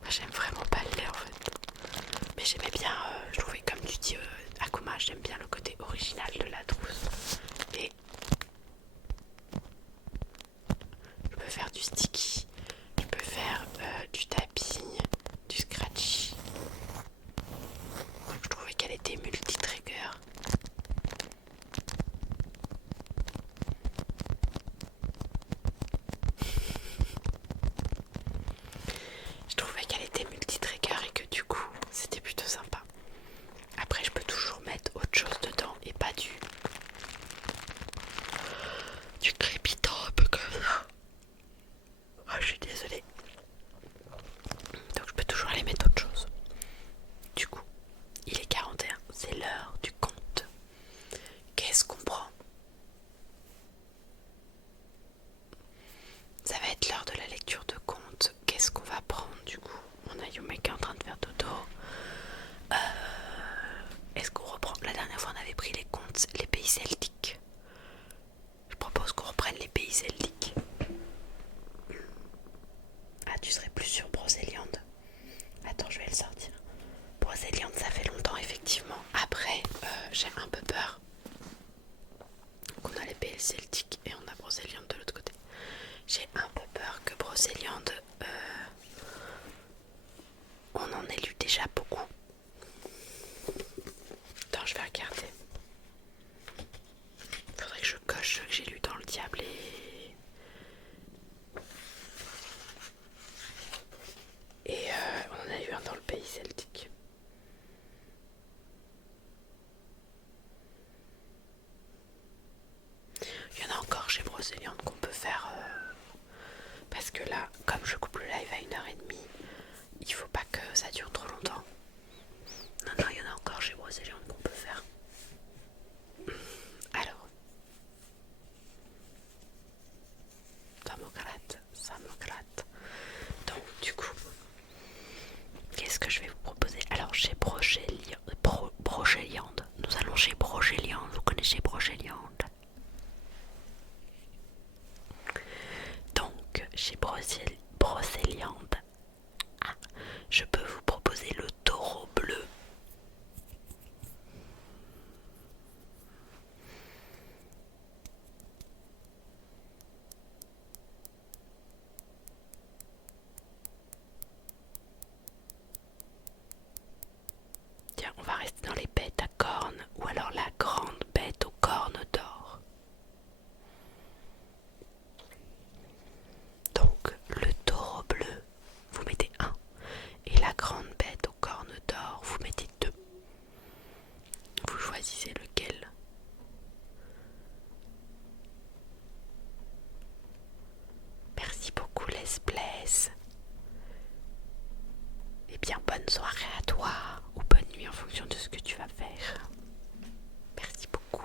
Moi j'aime vraiment pas le lait en fait. Mais j'aimais bien, je trouvais comme tu dis Akuma, j'aime bien le côté original de la trousse. Et je peux faire du sticky, je peux faire du tapping, du scratchy. Donc je trouvais qu'elle était multi-trigger. Je trouvais qu'elle était multi-trigger et que du coup c'était plutôt sympa. Après je peux toujours mettre autre chose dedans et pas du crépitant un peu comme ça. Oh, je suis désolée. Donc je peux toujours aller mettre autre chose. Du coup, il est 41, c'est l'heure du conte. Qu'est-ce qu'on prend? Ça va être l'heure de la lecture de conte. Qu'est-ce qu'on va prendre du coup? On a Yume qui est en train de faire dodo. Est-ce qu'on reprend? La dernière fois on avait pris les contes, les pays celtiques. Je propose qu'on reprenne les pays celtiques. Ah, tu serais plus sur Brocéliande. Attends, je vais le sortir. Brocéliande, ça fait longtemps effectivement. Après, j'ai un peu peur qu'on a les pays celtiques et on a Brocéliande de l'autre côté. J'ai un peu peur que Brocéliande, on en ait lu déjà beaucoup. Attends, je vais regarder. Faudrait que je coche ceux que j'ai lu dans le diable et on en a eu un dans le pays celtique. Il y en a encore chez Brocéliande qu'on peut faire parce que là, comme je coupe le live à 1h30, il faut pas que ça dure trop longtemps. Non, il y en a encore chez Brocéliande qu'on peut faire. Alors, ça me gratte. Donc, du coup, qu'est-ce que je vais vous proposer? Alors, chez Brocéliande, nous allons chez Brocéliande. Vous connaissez Brocéliande? Donc, chez Brocéliande, je peux vous proposer le taureau bleu. Tiens, on va rester dans les bêtes à cornes ou alors la grande bête aux cornes d'or. Donc, le taureau bleu, vous mettez 1. Et la grande bête aux cornes d'or, vous mettez 2. Vous choisissez lequel. Merci beaucoup Les Blesses. Eh bien, bonne soirée à toi ou bonne nuit en fonction de ce que tu vas faire. Merci beaucoup.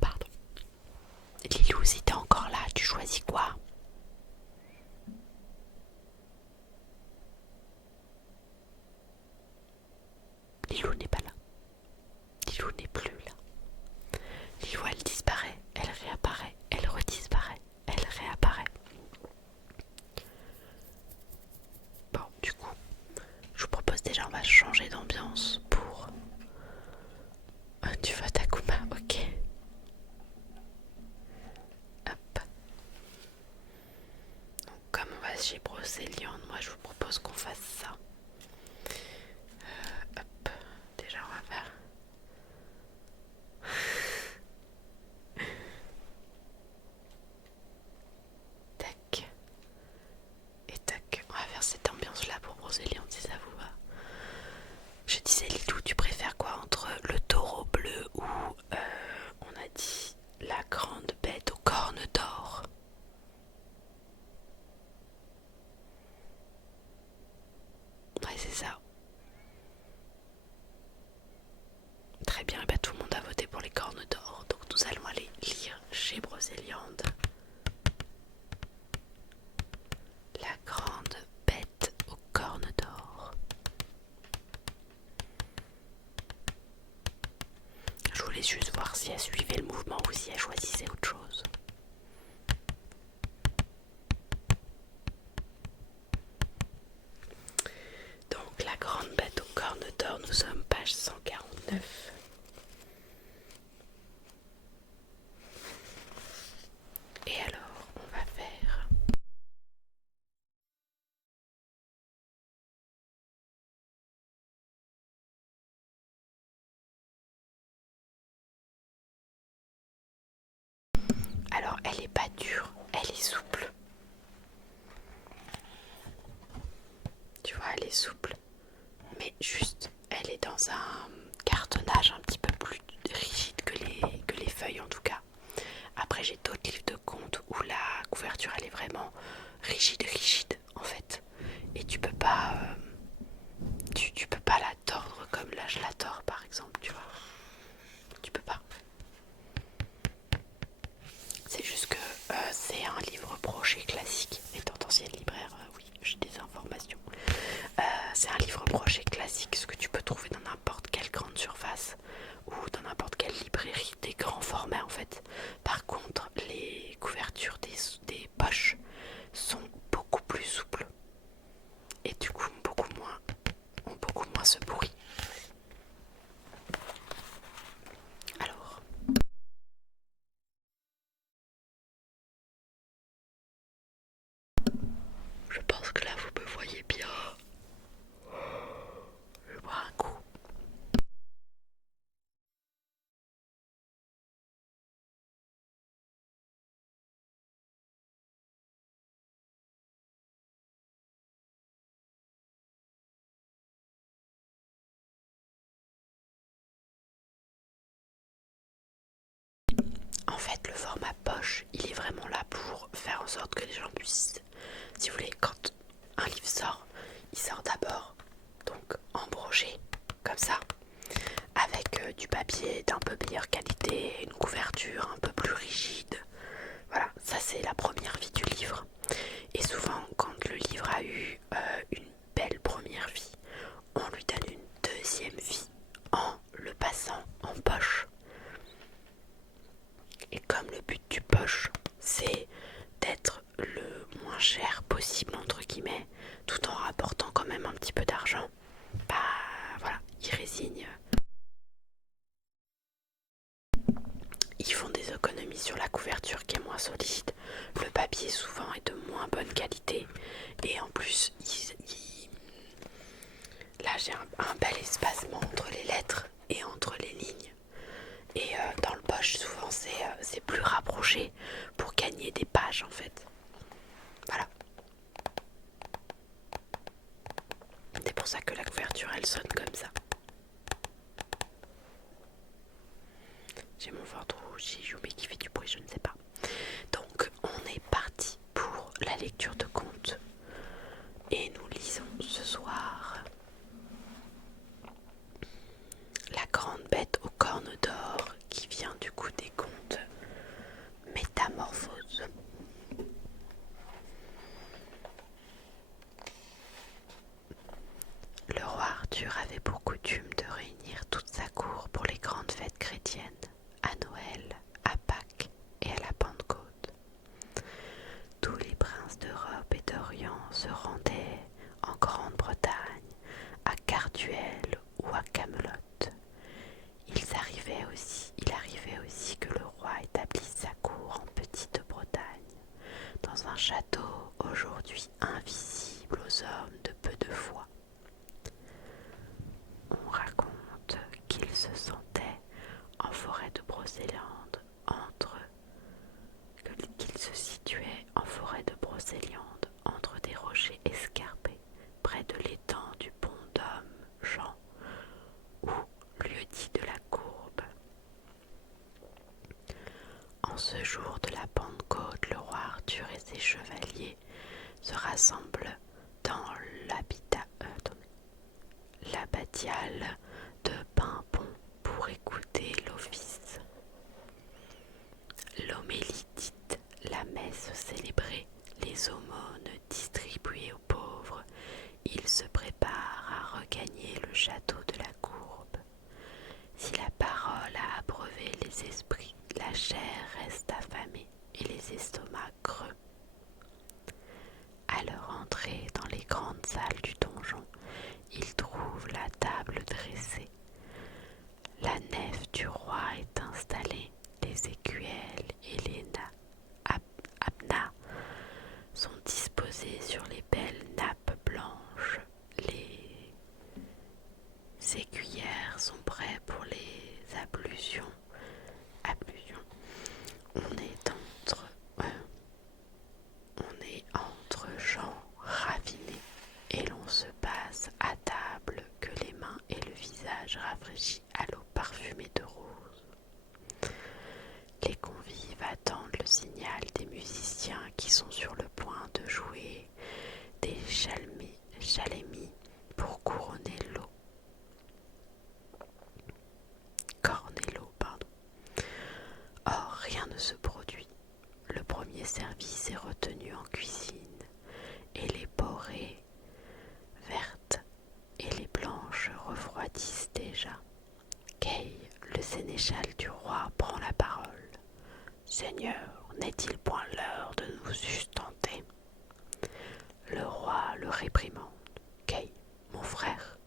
Pardon. Lilou, si t'es encore là, tu choisis quoi? Lilou n'est pas là. Lilou n'est plus là. Lilou, elle disparaît, elle réapparaît, elle redisparaît, elle réapparaît. Bon, du coup, je vous propose déjà, on va changer d'ambiance pour... tu vas Takuma, ok. Hop. Donc, comme on va chez Brocéliande, moi je vous propose qu'on fasse ça. Hop, déjà on va faire... Tac. Et tac, on va faire cette ambiance là pour Brocéliande si ça vous va. Je disais Lilou, tu préfères quoi entre le taureau bleu ou on a dit la grande bête aux cornes d'or? Ouais, c'est ça. Très bien, et bah, tout le monde a voté pour les cornes d'or. Donc nous allons aller lire chez Brocéliande la grande bête aux cornes d'or. voulais juste voir si elle suivait le mouvement ou si elle choisissait autre chose. Donc la grande bête aux cornes d'or, nous sommes page 149. Et alors, on va faire... Alors, elle est pas dure, elle est souple. Tu vois, elle est souple. Mais juste, elle est dans un cartonnage un petit peu plus rigide que les feuilles en tout cas. Après, j'ai d'autres livres de contes où la couverture elle est vraiment rigide en fait. Et tu peux pas, tu peux pas la tordre comme là je la tords par exemple, tu vois. Tu peux pas. C'est juste que c'est un livre broché classique. Étant ancienne libraire, oui, j'ai des informations. C'est un livre broché classique, ce que tu peux trouver dans n'importe quelle grande surface ou dans n'importe quelle librairie, des grands formats en fait. Par contre, les couvertures des poches sont beaucoup plus souples et du coup ont beaucoup moins ce bruit. Alors, je pense que là vous me voyez bien. Je vais boire un coup. En fait, le format poche, il est vraiment là pour faire en sorte que les gens puissent, si vous voulez, quand un livre sort, il sort d'abord donc en broché, comme ça, avec du papier d'un peu meilleure qualité, une couverture un peu plus rigide. Voilà, ça c'est la première vie du livre. Et souvent, quand le livre a eu une belle première vie, on lui donne une deuxième vie en le passant en poche. Et comme le but du poche, c'est d'être le moins cher possible, entre guillemets, tout en rapportant quand même un petit peu d'argent, bah voilà, ils résignent. Ils font des économies sur la couverture qui est moins solide. Le papier souvent est de moins bonne qualité. Et en plus, là j'ai un bel espacement entre les lettres et entre les lignes. Et dans le poche, souvent c'est plus rapproché pour gagner des pages en fait. Voilà. C'est pour ça que la couverture elle sonne comme ça. J'ai mon ventre rouge, j'ai Yumi qui fait du bruit, je ne sais pas. Donc on est parti pour la lecture de contes. Et nous lisons ce soir La grande bête aux cornes d'or qui vient du coup des contes Métamorphose. Le roi Arthur avait pour coutume de réunir toute sa cour pour les grandes fêtes chrétiennes, à Noël, à Pâques et à la Pentecôte. Tous les princes d'Europe et d'Orient se rendaient en Grande-Bretagne, à Carduel ou à Camelot. Il arrivait aussi que le roi établisse sa cour en Petite-Bretagne, dans un château aujourd'hui invisible aux hommes de peu de foi. On raconte qu'il se sentait en forêt de Brocéliande qu'il se situait en forêt de Brocéliande entre des rochers escarpés près de l'étang du pont d'Homme Jean ou lieu-dit de la Courbe. En ce jour de la Pentecôte, le roi Arthur et ses chevaliers se rassemblent dans l'abbatiale de Paimpont pour écouter l'office. L'homélie dite, la messe célébrée, les aumônes distribuées aux pauvres, ils se préparent à regagner le château de la Courbe. Si la parole a abreuvé verres sont prêts pour les ablutions. On est entre gens raffinés et l'on se passe à table que les mains et le visage rafraîchis à l'eau parfumée de rose. Les convives attendent le signal des musiciens qui sont sur le point de jouer des chalémis pour couronner l'eau. Cornello, pardon. Or, rien ne se produit. Le premier service est retenu en cuisine et les porées vertes et les blanches refroidissent déjà. Kay, le sénéchal du roi, prend la parole. Seigneur, n'est-il point l'heure de nous sustenter? Le roi le réprimande. Kay, mon frère,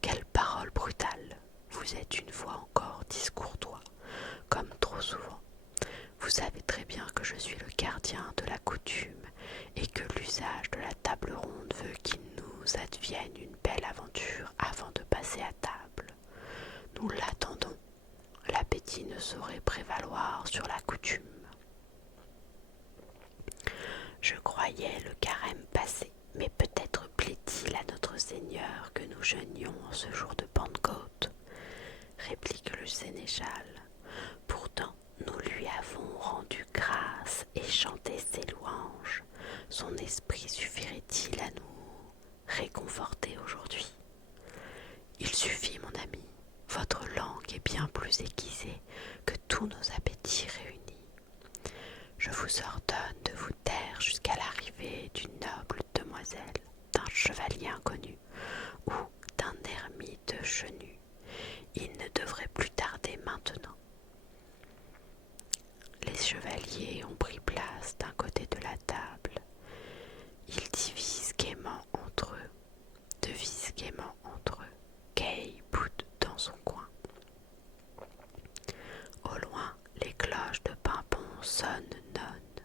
quelle parole brutale! Vous êtes une fois encore discourtois, comme trop souvent. Vous savez très bien que je suis le gardien de la coutume et que l'usage de la table ronde veut qu'il nous advienne une belle aventure avant de passer à table. Nous l'attendons. L'appétit ne saurait prévaloir sur la coutume. Je croyais le carême passé, mais peut-être plaît-il à notre Seigneur que nous jeûnions en ce jour de Pentecôte, réplique le sénéchal. Pourtant, nous lui avons rendu grâce et chanté ses louanges. Son esprit suffirait-il à nous réconforter aujourd'hui? Il suffit, mon ami. Votre langue est bien plus aiguisée que tous nos appétits réunis. Je vous ordonne de vous taire jusqu'à l'arrivée d'une noble demoiselle, d'un chevalier inconnu ou d'un ermite chenu. Il ne devrait plus tarder maintenant. Les chevaliers ont pris place d'un côté de la table. Ils devisent gaiement entre eux. Kay boude dans son coin. Au loin, les cloches de Pimpon sonnent nonnes.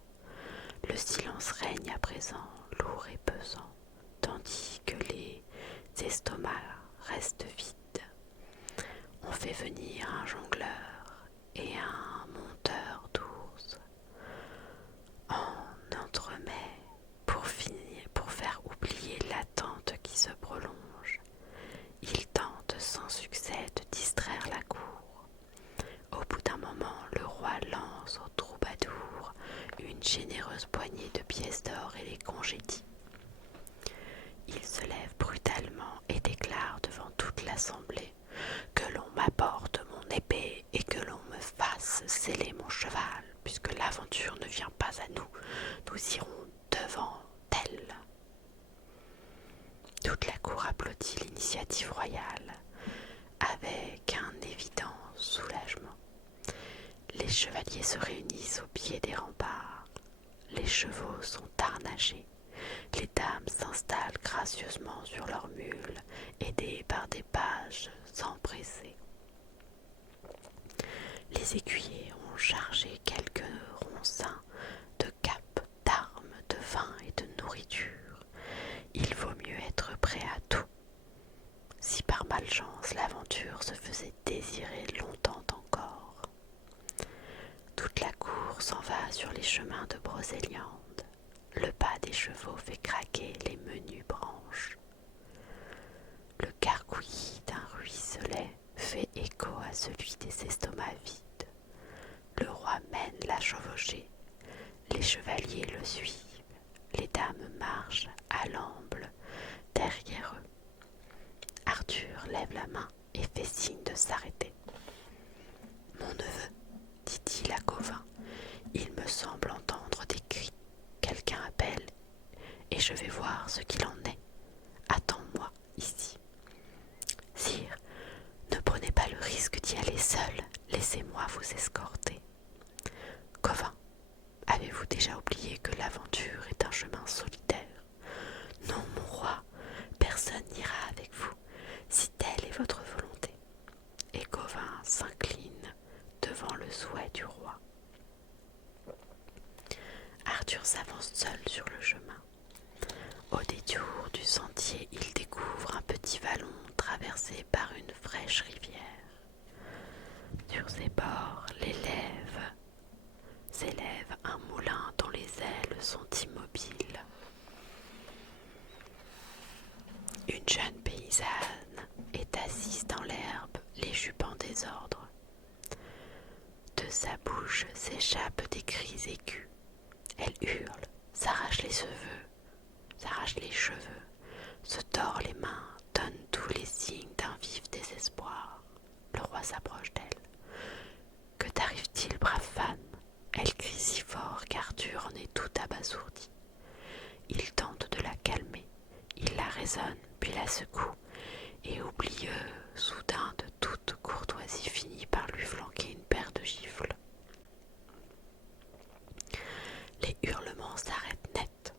Le silence règne à présent, lourd et pesant, tandis que les estomacs restent vides. On fait venir un jongleur et un monteur d'ours. On entremet pour faire oublier l'attente qui se prolonge. Il tente sans succès de distraire la cour. Au bout d'un moment, le roi lance au troubadour une généreuse poignée de pièces d'or et les congédie. Il se lève brutalement et déclare devant toute l'assemblée que l'on m'apporte mon épée et que l'on me fasse sceller mon cheval, puisque l'aventure ne vient pas à nous, nous irons devant elle. Toute la cour applaudit l'initiative royale avec un évident soulagement. Les chevaliers se réunissent au pied des remparts. Les chevaux sont harnachés. Les dames s'installent gracieusement sur leurs mules, aidées par des pages empressés. Les écuyers ont chargé quelques ronsins de capes, d'armes, de vin et de nourriture. Il vaut mieux être prêt à tout. Si par malchance l'aventure se faisait désirer longtemps encore. Toute la cour s'en va sur les chemins de Brocéliande. Le pas des chevaux fait craquer les menues branches. Le gargouillis d'un ruisselet fait écho à celui des estomacs vides. Le roi mène la chevauchée. Les chevaliers le suivent. Les dames marchent à l'amble derrière eux. Arthur lève la main et fait signe de s'arrêter. Mon neveu, dit-il à Gauvin, il me semble entendre des cris. Quelqu'un appelle et je vais voir ce qu'il en est. Attends-moi ici. Sire, ne prenez pas le risque d'y aller seul. Laissez-moi vous escorter. Gauvin, avez-vous déjà oublié que l'aventure est un chemin solitaire? Non, mon roi, personne n'ira avec vous, si telle est votre volonté. Et Gauvin s'incline devant le souhait du roi. Arthur s'avance seul sur le chemin. Au détour du sentier, il découvre un petit vallon traversé par une fraîche rivière. Sur ses bords, s'élève un moulin dont les ailes sont immobiles. Une jeune paysanne est assise dans l'herbe, les jupes en désordre. De sa bouche s'échappent des cris aigus. Elle hurle, s'arrache les cheveux, se tord les mains, donne tous les signes d'un vif désespoir. Le roi s'approche d'elle. « Que t'arrive-t-il, brave femme ?» Elle crie si fort qu'Arthur en est tout abasourdi. Il tente de la calmer, il la raisonne, puis la secoue, et oublieux, soudain de toute courtoisie, finit par lui flanquer une paire de gifles. Les hurlements s'arrêtent net.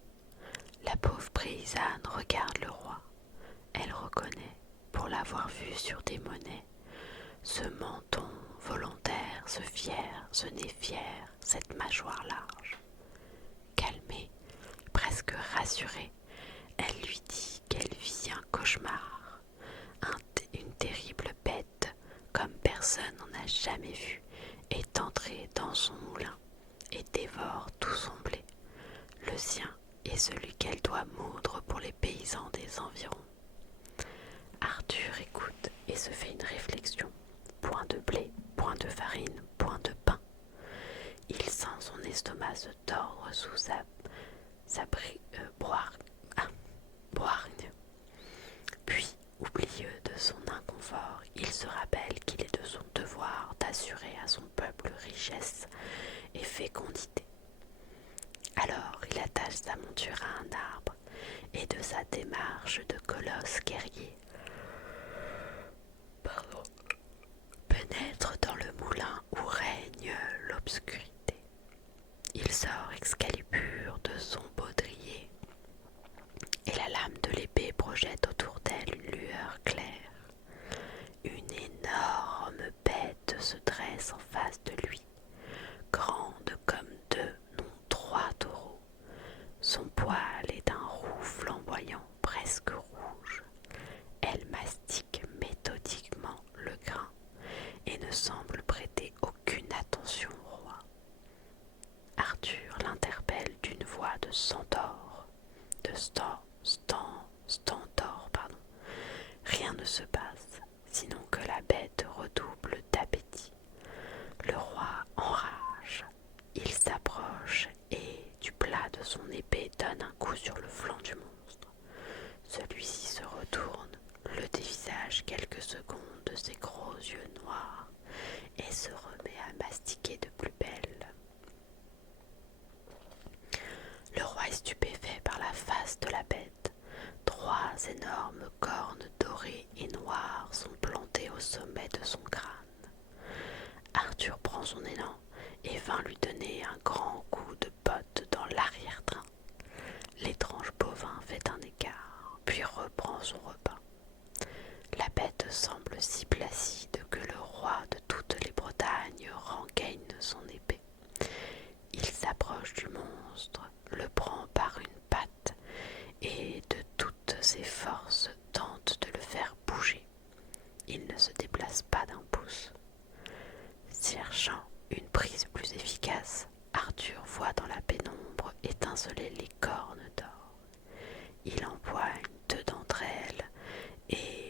La pauvre paysanne regarde le roi. Elle reconnaît, pour l'avoir vu sur des monnaies, ce menton volontaire, ce nez fier, cette mâchoire large. Calmée, presque rassurée, elle lui dit qu'elle vit un cauchemar, une terrible bête, comme personne n'en a jamais vu, est entrée dans son moulin et dévore tout son blé, le sien et celui qu'elle doit moudre pour les paysans des environs. Arthur écoute et se fait une réflexion. Point de blé, point de farine, point de pain. Il sent son estomac se tordre sous sa broigne. Puis, oublieux de son inconfort, il se rappelle qu'il est de son devoir d'assurer à son peuple richesse et fécondité. Alors il attache sa monture à un arbre et de sa démarche de colosse guerrier pénètre dans le moulin où règne l'obscurité. Il sort Excalibur de son baudrier et la lame de l'épée projette autour d'elle une lueur claire. Une énorme bête se dresse en face de lui, grande comme 2, non 3 taureaux. Son poil est d'un roux flamboyant, presque rouge. Elle mastique méthodiquement le grain et ne semble prêter aucune attention au roi. Arthur l'interpelle d'une voix de centaure, stentor. Rien ne se passe, sinon que la bête redouble d'appétit. Le roi enrage. Il s'approche et, du plat de son épée, donne un coup sur le flanc du monstre. Celui-ci se retourne, le dévisage quelques secondes de ses gros yeux noirs et se remet à mastiquer de plus belle. Le roi est stupéfait par la face de la bête. 3 énormes cornes dorées et noires sont plantées au sommet de son crâne. Arthur prend son élan et vint lui donner un grand coup de botte dans l'arrière-train. L'étrange bovin fait un écart, puis reprend son repas. La bête semble si placide que le roi de toutes les Bretagnes rengaine son épée. Il s'approche du monstre, le prend par une patte et de toutes ses forces tente de le faire bouger. Il ne se déplace pas d'un pouce. Cherchant une prise plus efficace, Arthur voit dans la pénombre étinceler les cornes d'or. Il empoigne 2 d'entre elles et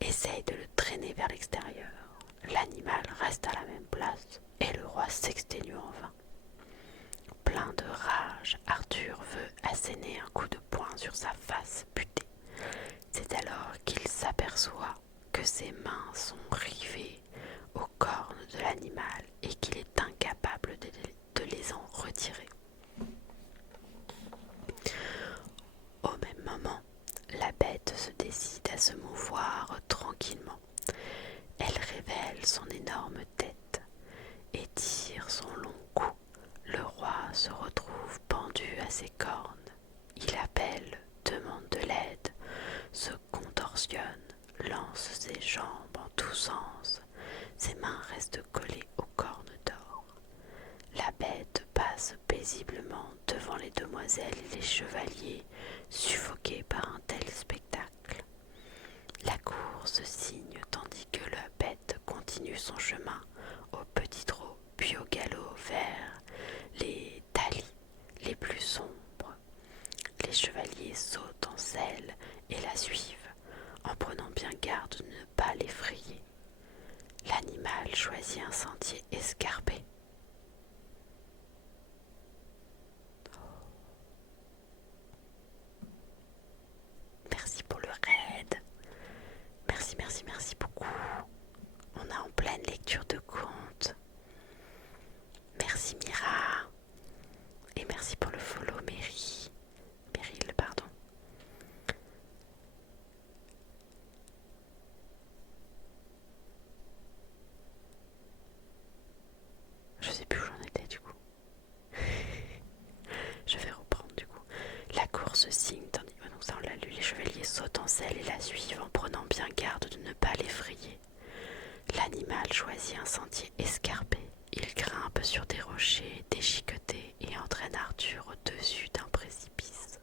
essaye de le traîner vers l'extérieur. L'animal reste à la même place et le roi s'exténue en vain. Plein de rage, Arthur veut asséner un coup de poing sur sa face butée. C'est alors qu'il s'aperçoit que ses mains sont rivées aux cornes de l'animal et qu'il est incapable de les en retirer. Au même moment, la bête se décide à se mouvoir tranquillement. Elle révèle son énorme tête et tire son long cou. Le roi se retrouve pendu à ses cornes. Il appelle, demande de l'aide, se contorsionne, lance ses jambes en tous sens. Ses mains restent collées aux cornes d'or. La bête passe paisiblement devant les demoiselles et les chevaliers, suffoqués par un tel spectacle. La cour se suivent, en prenant bien garde de ne pas l'effrayer. L'animal choisit un sentier escarpé. Merci pour le raid. Merci, merci, merci beaucoup. On est en pleine lecture de contes. Merci Mira. Et merci pour le follow Meryl, pardon. Je sais plus où j'en étais du coup. Je vais reprendre du coup. La course signe, tandis que donc ça on l'a lu, les chevaliers sautent en selle et la suivent en prenant bien garde de ne pas l'effrayer. L'animal choisit un sentier escarpé. Il grimpe sur des rochers déchiquetés et entraîne Arthur au-dessus d'un précipice.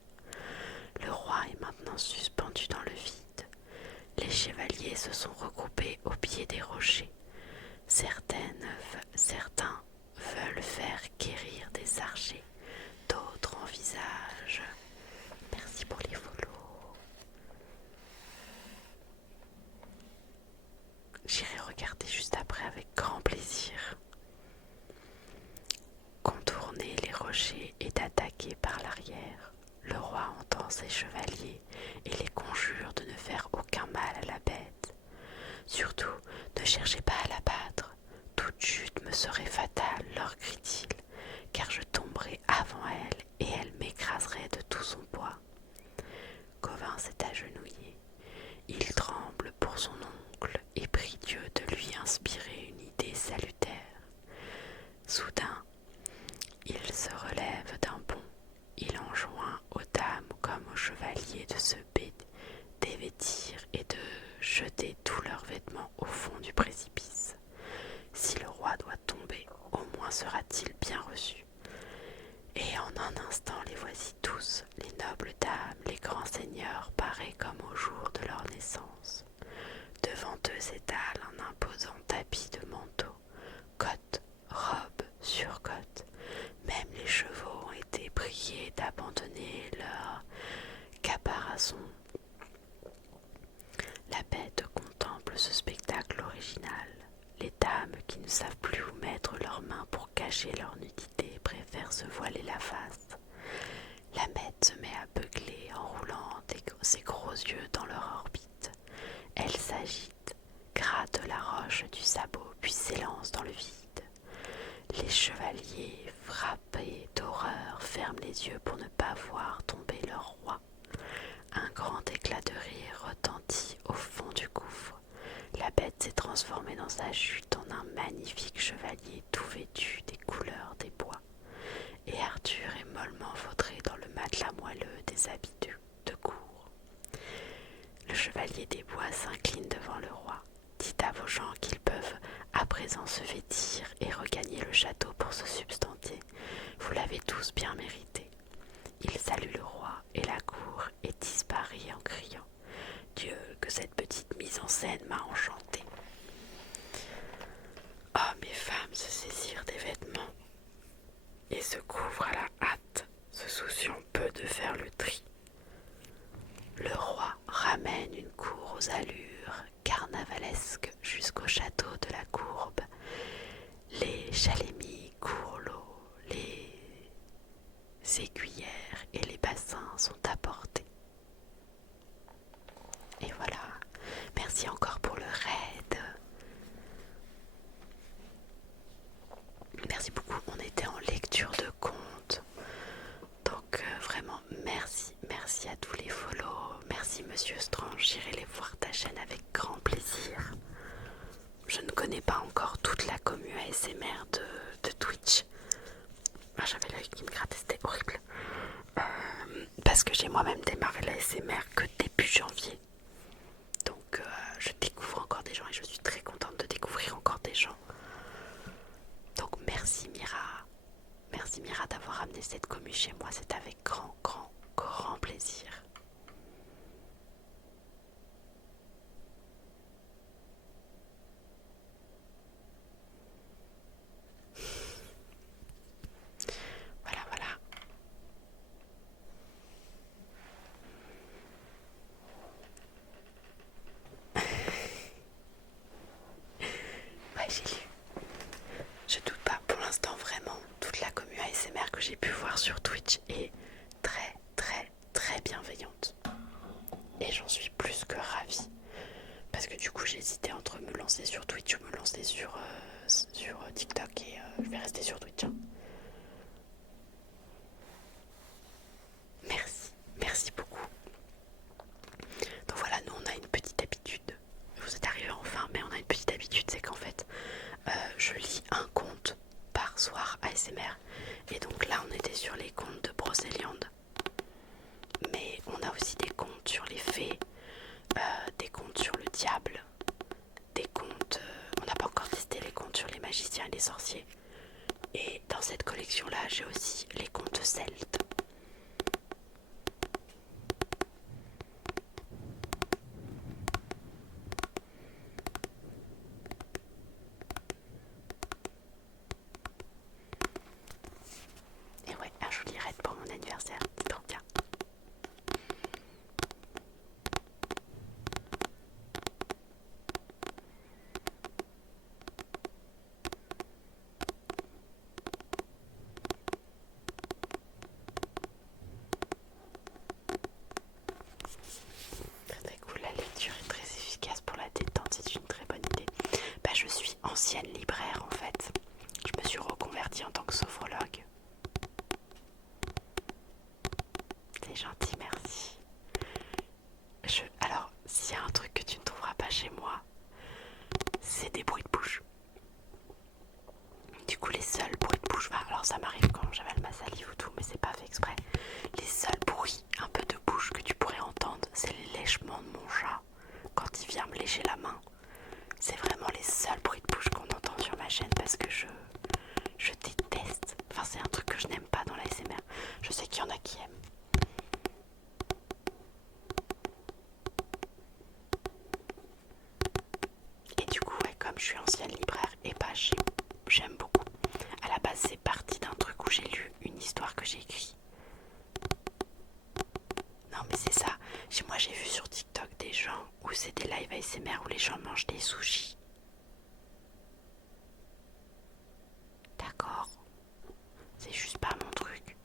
Le roi est maintenant suspendu dans le vide. Les chevaliers se sont regroupés au pied des rochers. Certains veulent faire quérir des archers, d'autres envisagent. Merci pour les follow. J'irai regarder juste après avec grand plaisir. Contourner les rochers et d'attaquer par l'arrière. Le roi entend ses chevaliers et les conjure de ne faire aucun mal à la bête. Surtout, ne cherchez pas à l'abattre. Toute chute me serait fatale, leur crie-t-il, car je tomberai avant elle et elle m'écraserait de tout son poids. Gauvin s'est agenouillé. Il tremble pour son oncle et prie Dieu de lui inspirer une idée salutaire. Soudain, il se relève d'un bond. Il enjoint aux dames comme aux chevaliers de se dévêtir et de jeter tous leurs vêtements au fond du précipice. Si le roi doit tomber, au moins sera-t-il bien reçu. Et en un instant les voici tous, les nobles dames, les grands seigneurs, parés comme au jour de leur naissance. Devant eux s'étale un imposant tapis de manteaux, cottes, robes, surcottes. Même les chevaux ont été priés d'abandonner leur caparazon. La bête contemple ce spectacle original. Les dames qui ne savent plus où mettre leurs mains pour cacher leur nudité préfèrent se voiler la face. La bête se met à beugler en roulant ses gros yeux dans leur orbite. Elle s'agite, gratte la roche du sabot puis s'élance dans le vide. Les chevaliers, frappés d'horreur, ferment les yeux pour ne pas voir tomber leur roi. Un grand éclat de rire retentit au fond du gouffre. La bête s'est transformée dans sa chute en un magnifique chevalier tout vêtu des couleurs des bois. Et Arthur est mollement vautré dans le matelas moelleux des habits de cour. Le chevalier des bois s'incline devant le roi. Dites à vos gens qu'ils peuvent à présent se vêtir et regagner le château pour se substanter. Vous l'avez tous bien mérité. Il salue le roi et la cour et disparaît en criant « Dieu, que cette petite mise en scène m'a enchanté !» Hommes et femmes se saisirent des vêtements et se couvrent à la hâte, se souciant peu de faire le tri. Le roi ramène une cour aux allures carnavalesques jusqu'au château de la Courbe. Les chalémis courent l'eau, les aiguillères et les bassins sont apportés. Et voilà, merci encore pour le raid. Merci beaucoup, on était en lecture de contes. Donc vraiment merci à tous les follow. Merci Monsieur Strange, j'irai les voir ta chaîne avec grand plaisir. Je ne connais pas encore toute la commu ASMR de Twitch. Ah, j'avais l'œil qui me grattait, c'était horrible. Parce que j'ai moi-même démarré la ASMR que début janvier. Donc je découvre encore des gens et je suis très contente de découvrir encore des gens. Donc merci Mira d'avoir amené cette commu chez moi, c'est avec grand plaisir. Voilà. ASMR. Et donc là on était sur les comptes de Brocéliande. Mais on a aussi des comptes sur les fées, des comptes sur le diable, des comptes... on n'a pas encore testé les comptes sur les magiciens et les sorciers. Et dans cette collection-là, j'ai aussi les contes celtes. Et ouais, un joli raid pour mon anniversaire, c'est trop bien. Très très cool, la lecture est très efficace pour la détente, c'est une très bonne idée. Bah, je suis ancienne libraire en fait. Je me suis reconvertie en tant que sophrologue. C'est gentil, merci. Alors, s'il y a un truc que tu ne trouveras pas chez moi, c'est des bruits de bouche. Du coup, les seuls bruits de bouche, alors ça m'arrive quand j'avale ma salive ou tout, mais c'est pas fait exprès. Les seuls bruits un peu de bouche que tu pourrais entendre, c'est les lèchements de mon chat quand il vient me lécher la main. C'est vraiment les seuls bruits de bouche qu'on entend sur ma chaîne parce que je déteste. Enfin, c'est un truc que je n'aime pas dans l'ASMR. Je sais qu'il y en a qui aiment. Et du coup, ouais, comme je suis ancienne libraire, et bah j'aime beaucoup. À la base, c'est parti d'un truc où j'ai lu une histoire que j'ai écrite. Non mais c'est ça. Moi j'ai vu sur TikTok des gens où c'est des live ASMR où les gens mangent des sushis. D'accord. C'est juste pas mon truc.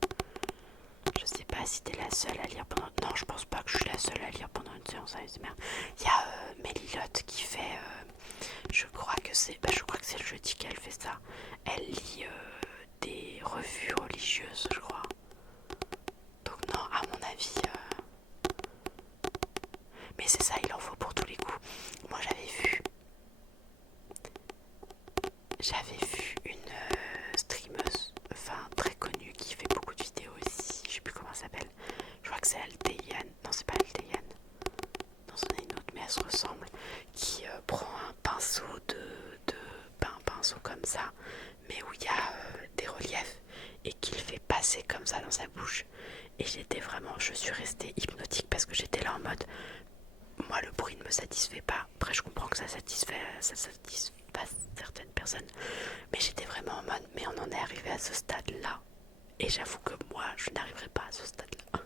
Je sais pas si t'es la seule à lire pendant... Non, je pense pas que je suis la seule à lire pendant une séance ASMR. Il y a Mélilotte qui fait... je crois que c'est le jeudi qu'elle fait ça. Elle lit des revues religieuses, je crois. Donc non, à mon avis... Mais c'est ça, il en faut pour tous les coups. Moi j'avais vu une streameuse, enfin très connue, qui fait beaucoup de vidéos ici. Je sais plus comment elle s'appelle. Je crois que c'est Alteiane. Non, c'est pas Alteiane. Non, c'en est une autre, mais elle se ressemble. Qui prend un pinceau un pinceau comme ça, mais où il y a des reliefs et qui le fait passer comme ça dans sa bouche. Et je suis restée hypnotique parce que j'étais là en mode, moi le bruit ne me satisfait pas. Après je comprends que ça satisfasse certaines personnes, mais j'étais vraiment en mode, mais on en est arrivé à ce stade là, et j'avoue que moi je n'arriverai pas à ce stade là.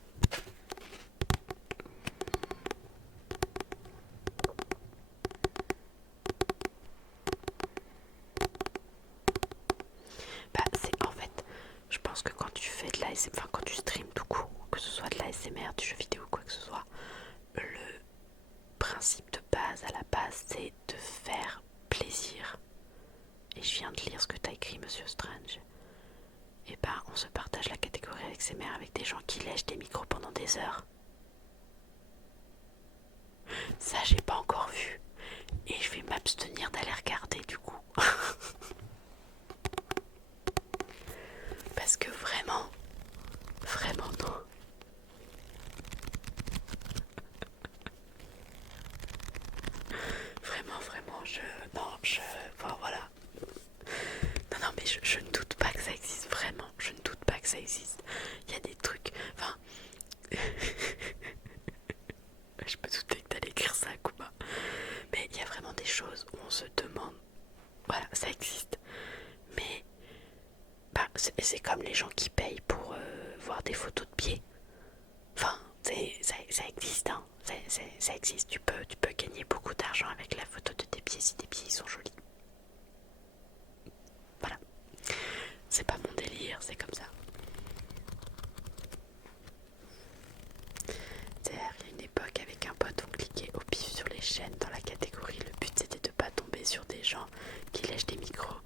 Bah c'est en fait, je pense que quand tu fais de l'ASMR, enfin quand tu streams tout court, que ce soit de l'ASMR, du jeu vidéo ou quoi que ce soit, le principe de base à la base c'est de faire plaisir. Et je viens de lire ce que t'as écrit, Monsieur Strange. Et bah on se partage la catégorie ASMR avec des gens qui lèchent des micros pendant des heures. Ça j'ai pas encore vu. Et je vais m'abstenir d'aller regarder du coup. Parce que vraiment non. Vraiment, enfin, voilà. Non, mais je ne doute pas que ça existe, vraiment. Je ne doute pas que ça existe. Il y a des trucs, enfin... je me doutais que t'allais écrire ça, Kuma. Mais il y a vraiment des choses où on se demande... Voilà, ça existe. Mais... Bah, c'est comme les gens qui payent pour voir des photos de pieds. Enfin, ça existe, hein. Ça existe. Tu peux gagner beaucoup d'argent avec la photo de tes pieds si tes pieds sont jolis. Voilà. C'est pas mon délire, c'est comme ça. Il y a une époque avec un pote, on cliquait au pif sur les chaînes dans la catégorie. Le but c'était de pas tomber sur des gens qui lèchent des micros.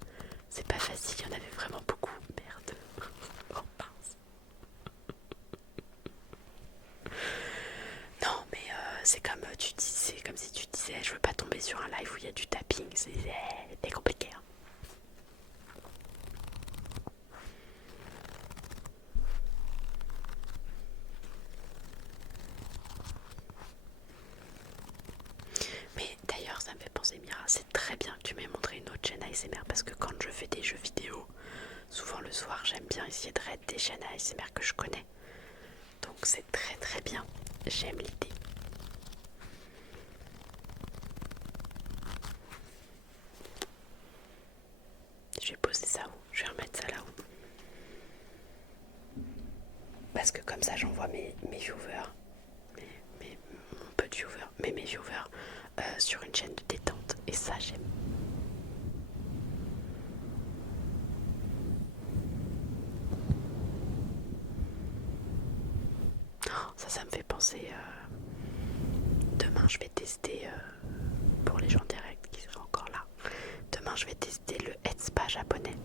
C'est pas facile, il y en avait vraiment beaucoup. Merde. Oh mince. Non mais c'est comme c'est comme si tu disais je veux pas tomber sur un live où il y a du tapping. C'est compliqué, hein. c'est très bien que tu m'aies montré une autre chaîne ASMR parce que quand je fais des jeux vidéo, souvent le soir j'aime bien essayer de raid des chaînes ASMR que je connais. Donc c'est très très bien, j'aime l'idée. Je vais poser ça où? Je vais remettre ça là-haut. Parce que comme ça j'envoie mes viewers, mon peu de viewers, mais mes viewers sur une chaîne de détente. Et ça j'aime. Ça me fait penser. Demain je vais tester, pour les gens directs qui seraient encore là, demain je vais tester le head spa japonais.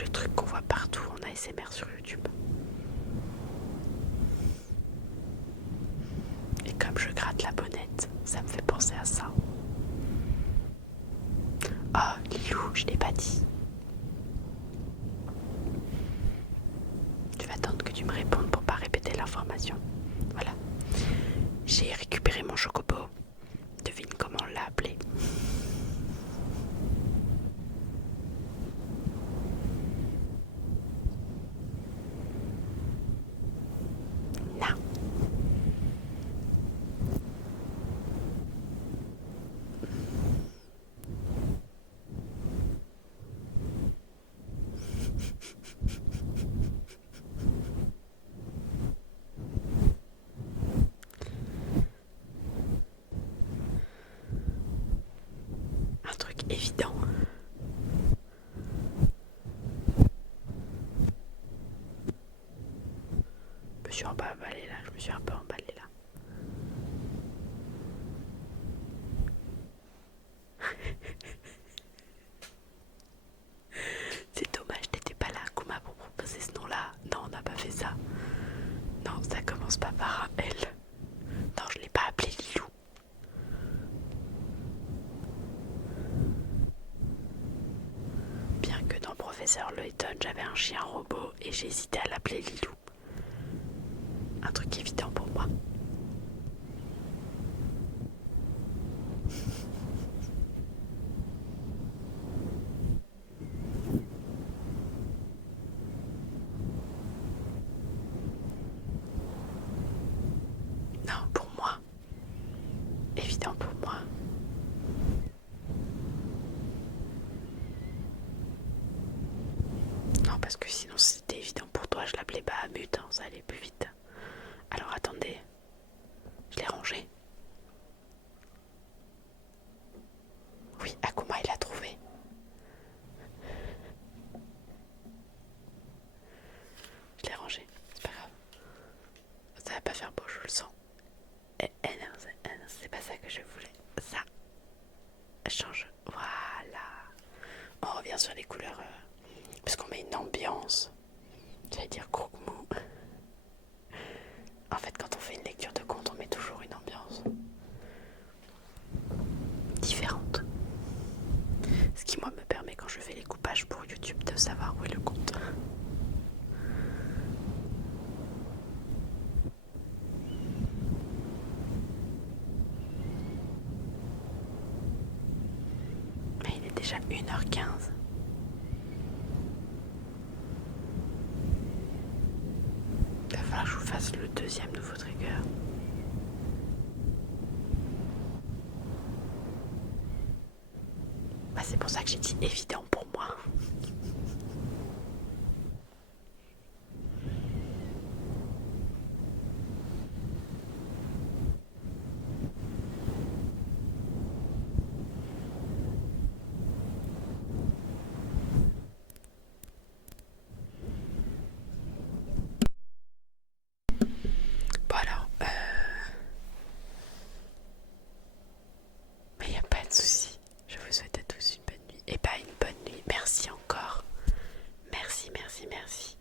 Le truc qu'on voit partout en ASMR sur YouTube. Et comme je gratte la bonnette, ça me fait penser à ça. Oh, Lilou, je l'ai pas dit. Tu vas attendre que tu me répondes pour pas répéter l'information. Voilà. J'ai récupéré mon chocobo. Devine comment on l'a appelé. Na. Un truc évident. Je me suis un peu emballée là. Je me suis un peu emballée là. C'est dommage, t'étais pas là, Kuma, pour proposer ce nom-là. Non, on n'a pas fait ça. Non, ça commence pas par un L. Non, je l'ai pas appelé Lilou. Bien que dans Professeur Layton, j'avais un chien robot et j'ai hésité à l'appeler Lilou. Un truc évident pour moi. Non, pour moi. Évident pour moi. Non, parce que sinon si c'était évident pour toi, je l'appelais Bahamut, hein, ça allait plus vite. Alors attendez, je l'ai rangé. Oui, Akuma il l'a trouvé. Je l'ai rangé, c'est pas grave. Ça va pas faire beau, je le sens. Non, c'est pas ça que je voulais. Ça change. Voilà. On revient sur les couleurs. Parce qu'on met une ambiance. J'allais dire croque-mou. En fait, quand on fait une lecture de conte, on met toujours une ambiance différente. Ce qui, moi, me permet, quand je fais les coupages pour YouTube, de savoir où est le conte. Mais il est déjà 1h15. Il va falloir que je vous fasse le deuxième nouveau trigger. Bah, c'est pour ça que j'ai dit évident pour moi. Bon alors, mais il n'y a pas de souci. Je vous souhaite à tous une bonne nuit. Et pas une bonne nuit. Merci encore. Merci, merci, merci.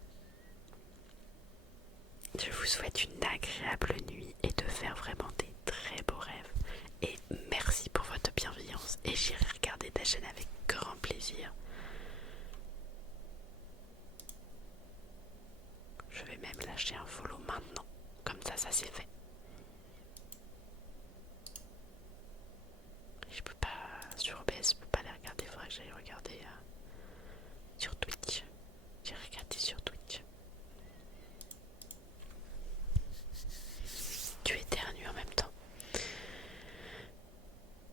Je vous souhaite une agréable nuit et de faire vraiment des très beaux rêves. Et merci pour votre bienveillance. Et j'irai regarder ta chaîne avec grand plaisir. Je vais même lâcher un follow maintenant. Comme ça c'est fait. Je peux pas sur OBS.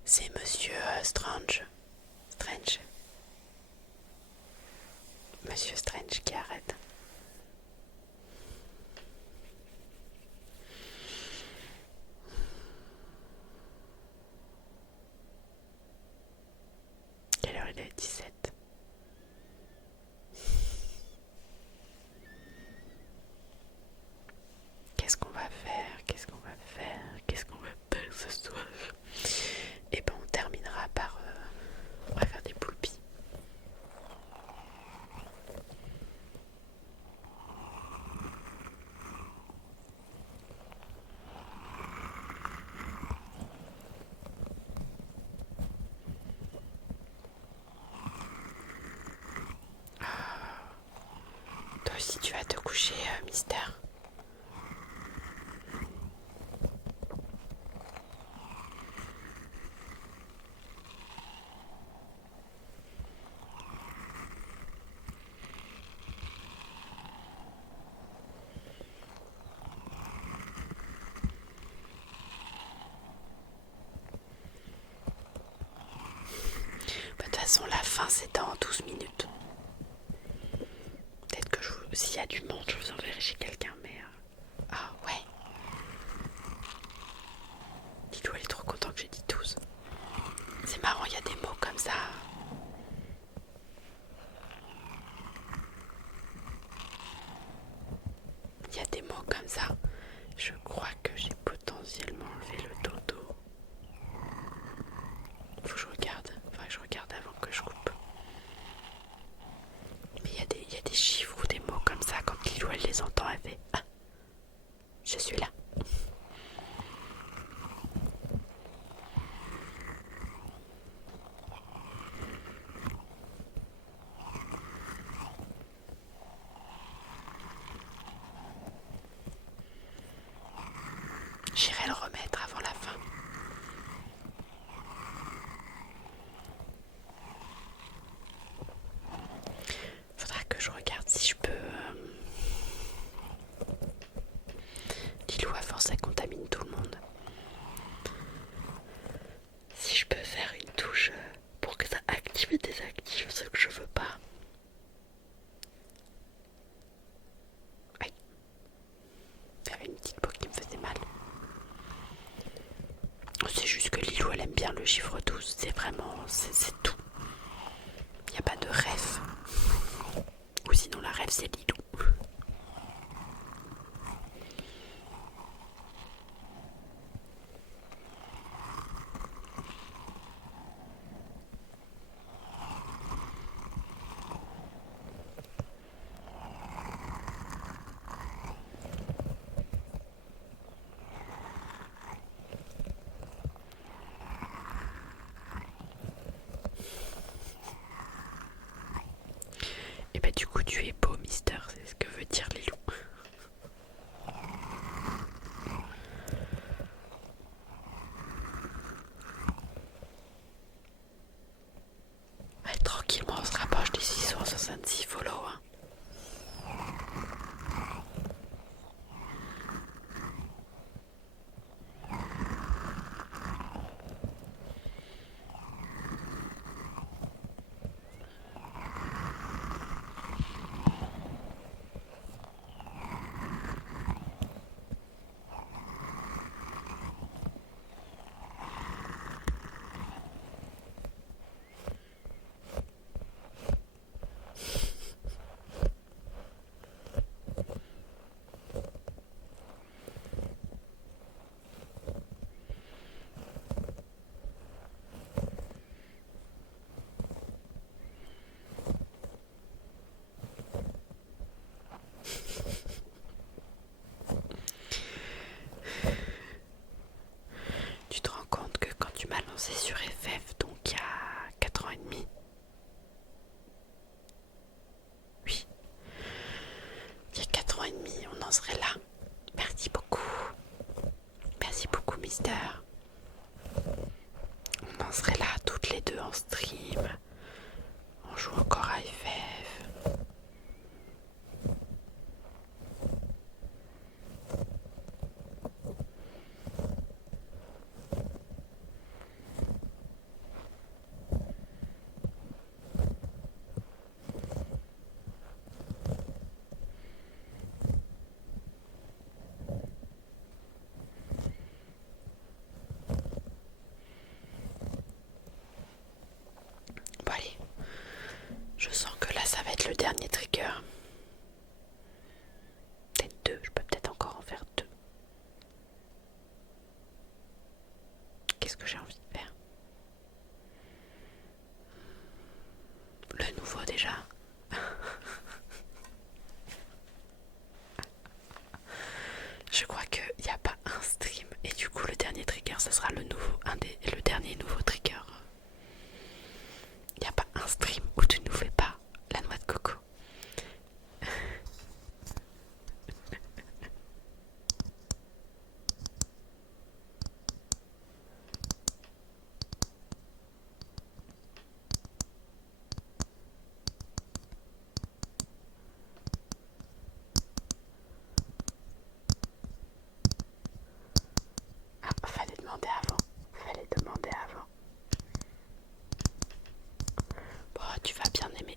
C'est Monsieur Strange. Strange. Monsieur Strange qui arrête. Quelle heure il est? 17. Qu'est-ce qu'on va faire? Qu'est-ce qu'on va faire? Qu'est-ce qu'on va faire ce soir? Et ben on terminera par... on va faire des poulpis. Toi aussi tu vas te coucher, Mystère. De toute façon la fin c'est dans 12 minutes. Peut-être que s'il y a du monde je vous enverrai chez quelqu'un mais... Ah ouais. Lilou elle est trop content que j'ai dit 12. C'est marrant, il y a des mots comme ça. Il y a des mots comme ça. Je crois que j'ai potentiellement enlevé le dodo. Faut que je regarde. Faudrait que je regarde avant que je coupe. Mais il y a des chiffres ou des mots comme ça. Quand Lilou elle les entend, elle fait ah, je suis là. J'irai le remettre avant la fin. Faudra que je regarde si je peux... Lilou à force ça contamine tout le monde. Si je peux faire une touche pour que ça active et désactive ce que je veux pas. Aïe. Il y avait une petite peau qui me faisait mal. C'est juste que Lilou elle aime bien le chiffre 12. C'est vraiment... c'est tout. Il n'y a pas de rêve. Ou sinon la rêve c'est Lilou. Et bah du coup tu es beau Mister, c'est ce que veut dire Lilou. Ouais, tranquillement on se rapproche des 666 follow hein. Tu te rends compte que quand tu m'as lancé sur FF, donc il y a 4 ans et demi, oui, il y a 4 ans et demi, on en serait là. Merci beaucoup. Merci beaucoup, Mister. On en serait là toutes les deux en stream. On joue encore à FF.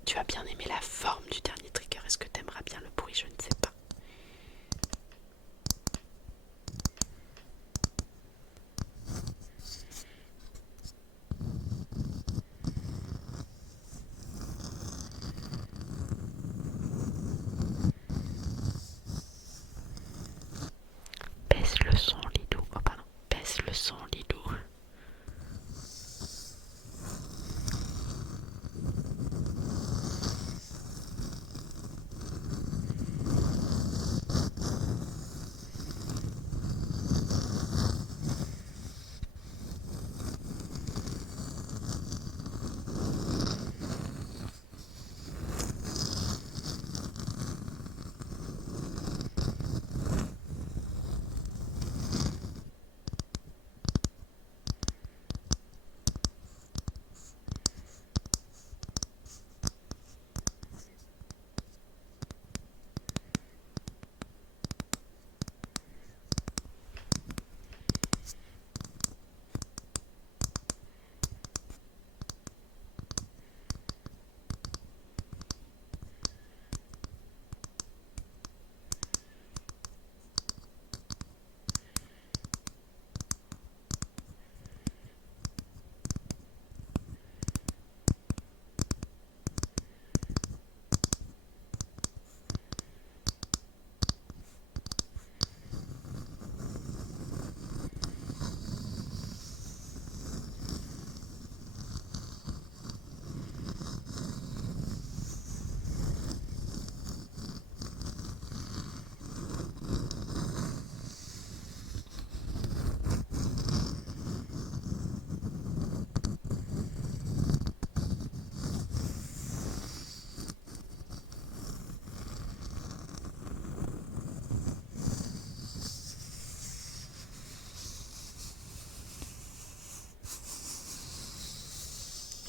tu as bien aimé la forme du dernier trigger. Est-ce que tu aimeras bien le bruit? Je ne sais pas. Baisse le son, Lidou. Oh pardon. Baisse le son, Lidou.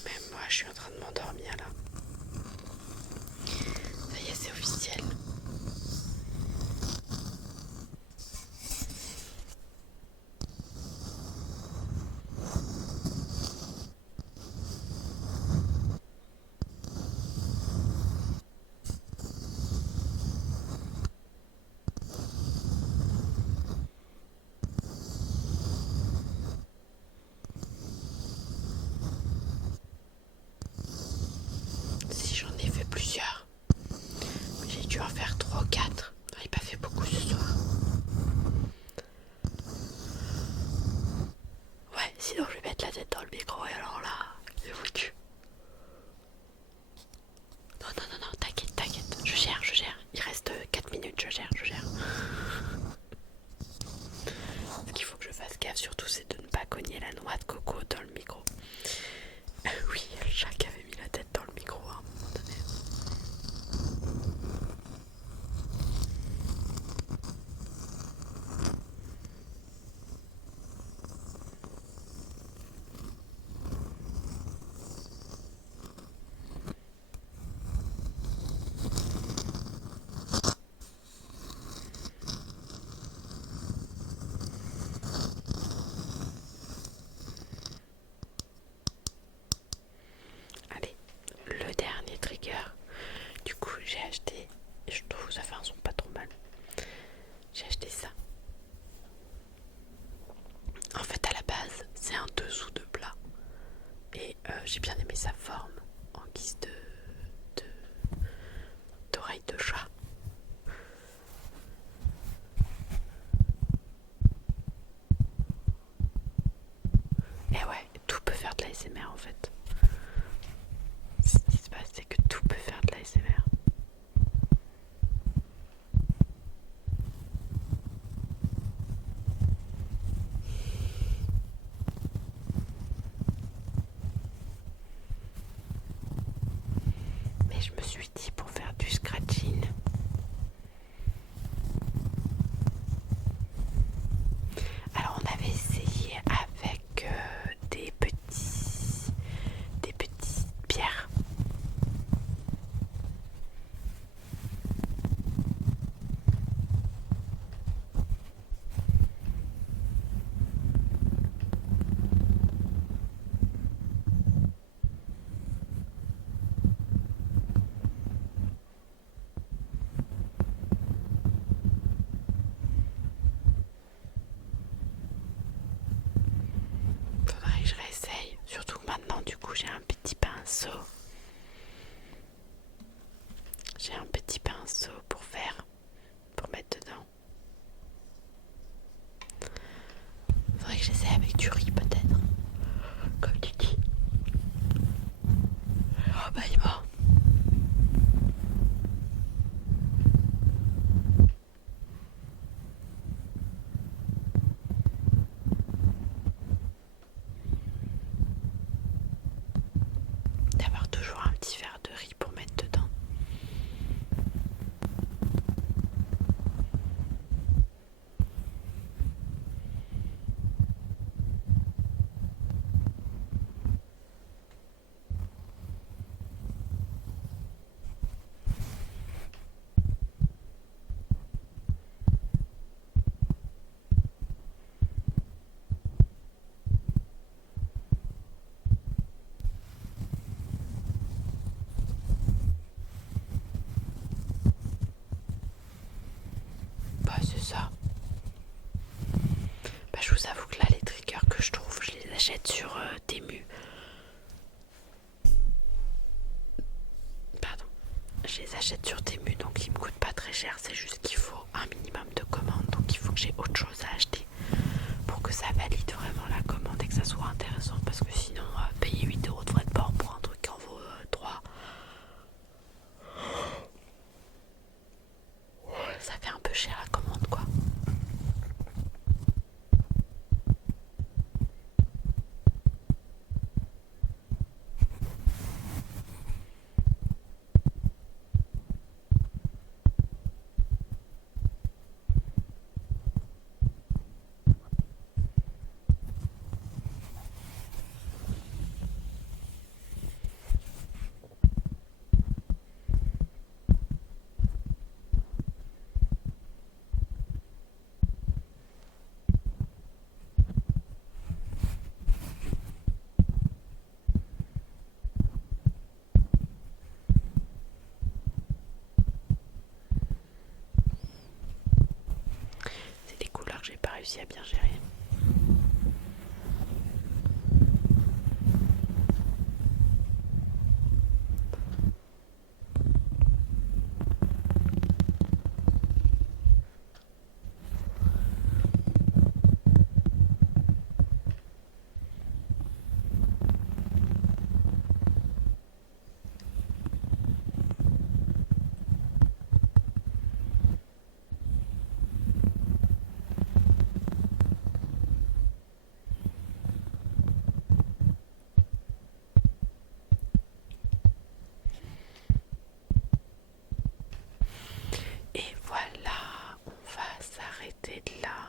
Même moi, je suis en train de m'endormir là. Ça y est, c'est officiel. Si j'en ai fait plusieurs, j'ai dû en faire 3 ou 4. J'en ai pas fait beaucoup ce soir. Ouais, sinon je vais mettre la tête dans le micro et alors là, c'est foutu. Non, non, non, non, t'inquiète, t'inquiète. Je gère, je gère. Il reste 4 minutes, je gère, je gère. Ce qu'il faut que je fasse gaffe surtout, c'est de ne pas cogner la noix de coco dans le micro. Oui, le chat qui avait mis la tête dans le micro à un moment donné. Allez, le dernier trigger. Du coup, j'ai acheté, je trouve que ça fait un son pas trop mal. J'ai acheté ça. En fait, à la base, c'est un dessous de plat. Et j'ai bien aimé sa forme en guise d'oreille de chat. Et ouais, tout peut faire de l'ASMR en fait. Ce qui se passe, c'est que tout peut faire de l'ASMR. Mais je me suis dit pour faire du scratching, alors on avait essayé avec des petites pierres. maintenant du coup j'ai un petit pinceau. J'ai un petit pinceau pour mettre dedans. Faudrait que j'essaie avec du riz peut-être. Comme tu dis. Oh bah il est mort. D'avoir toujours un petit verre de riz pour mettre dedans. Bah c'est ça. Bah je vous avoue que là les triggers que je trouve, je les achète sur Temu. Pardon. Je les achète sur Temu donc ils me coûtent pas très cher. C'est juste qu'il faut un minimum de commandes. Donc il faut que j'ai autre chose à acheter pour que ça valide vraiment la commande et que ça soit intéressant. Parce que sinon payer 8 € de frais de port pour un truc qui en vaut 3, ça fait un peu cher la commande quoi. C'est des couleurs que j'ai pas réussi à bien gérer. Et voilà, on va s'arrêter de là.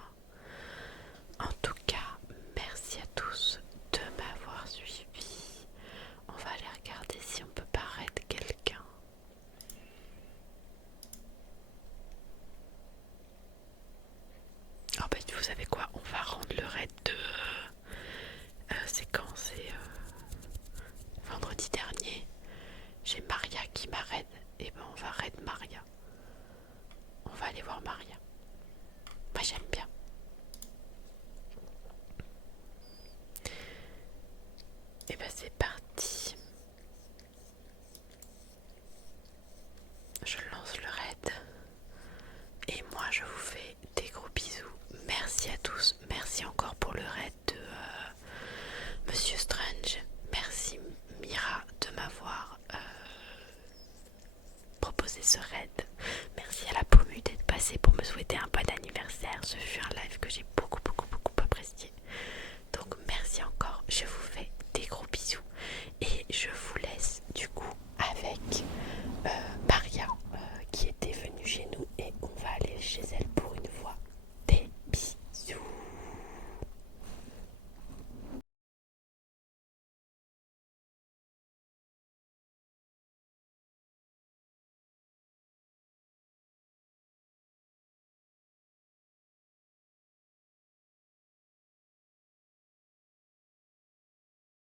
En tout cas, merci à tous de m'avoir suivi. On va aller regarder si on peut pas raid quelqu'un. Oh bah vous savez quoi, on va rendre le raid de... c'est quand? C'est vendredi dernier. J'ai Maria qui m'a raid. Et ben on va raid Maria. On va aller voir Maria. Moi j'aime bien. Et ben c'est parti.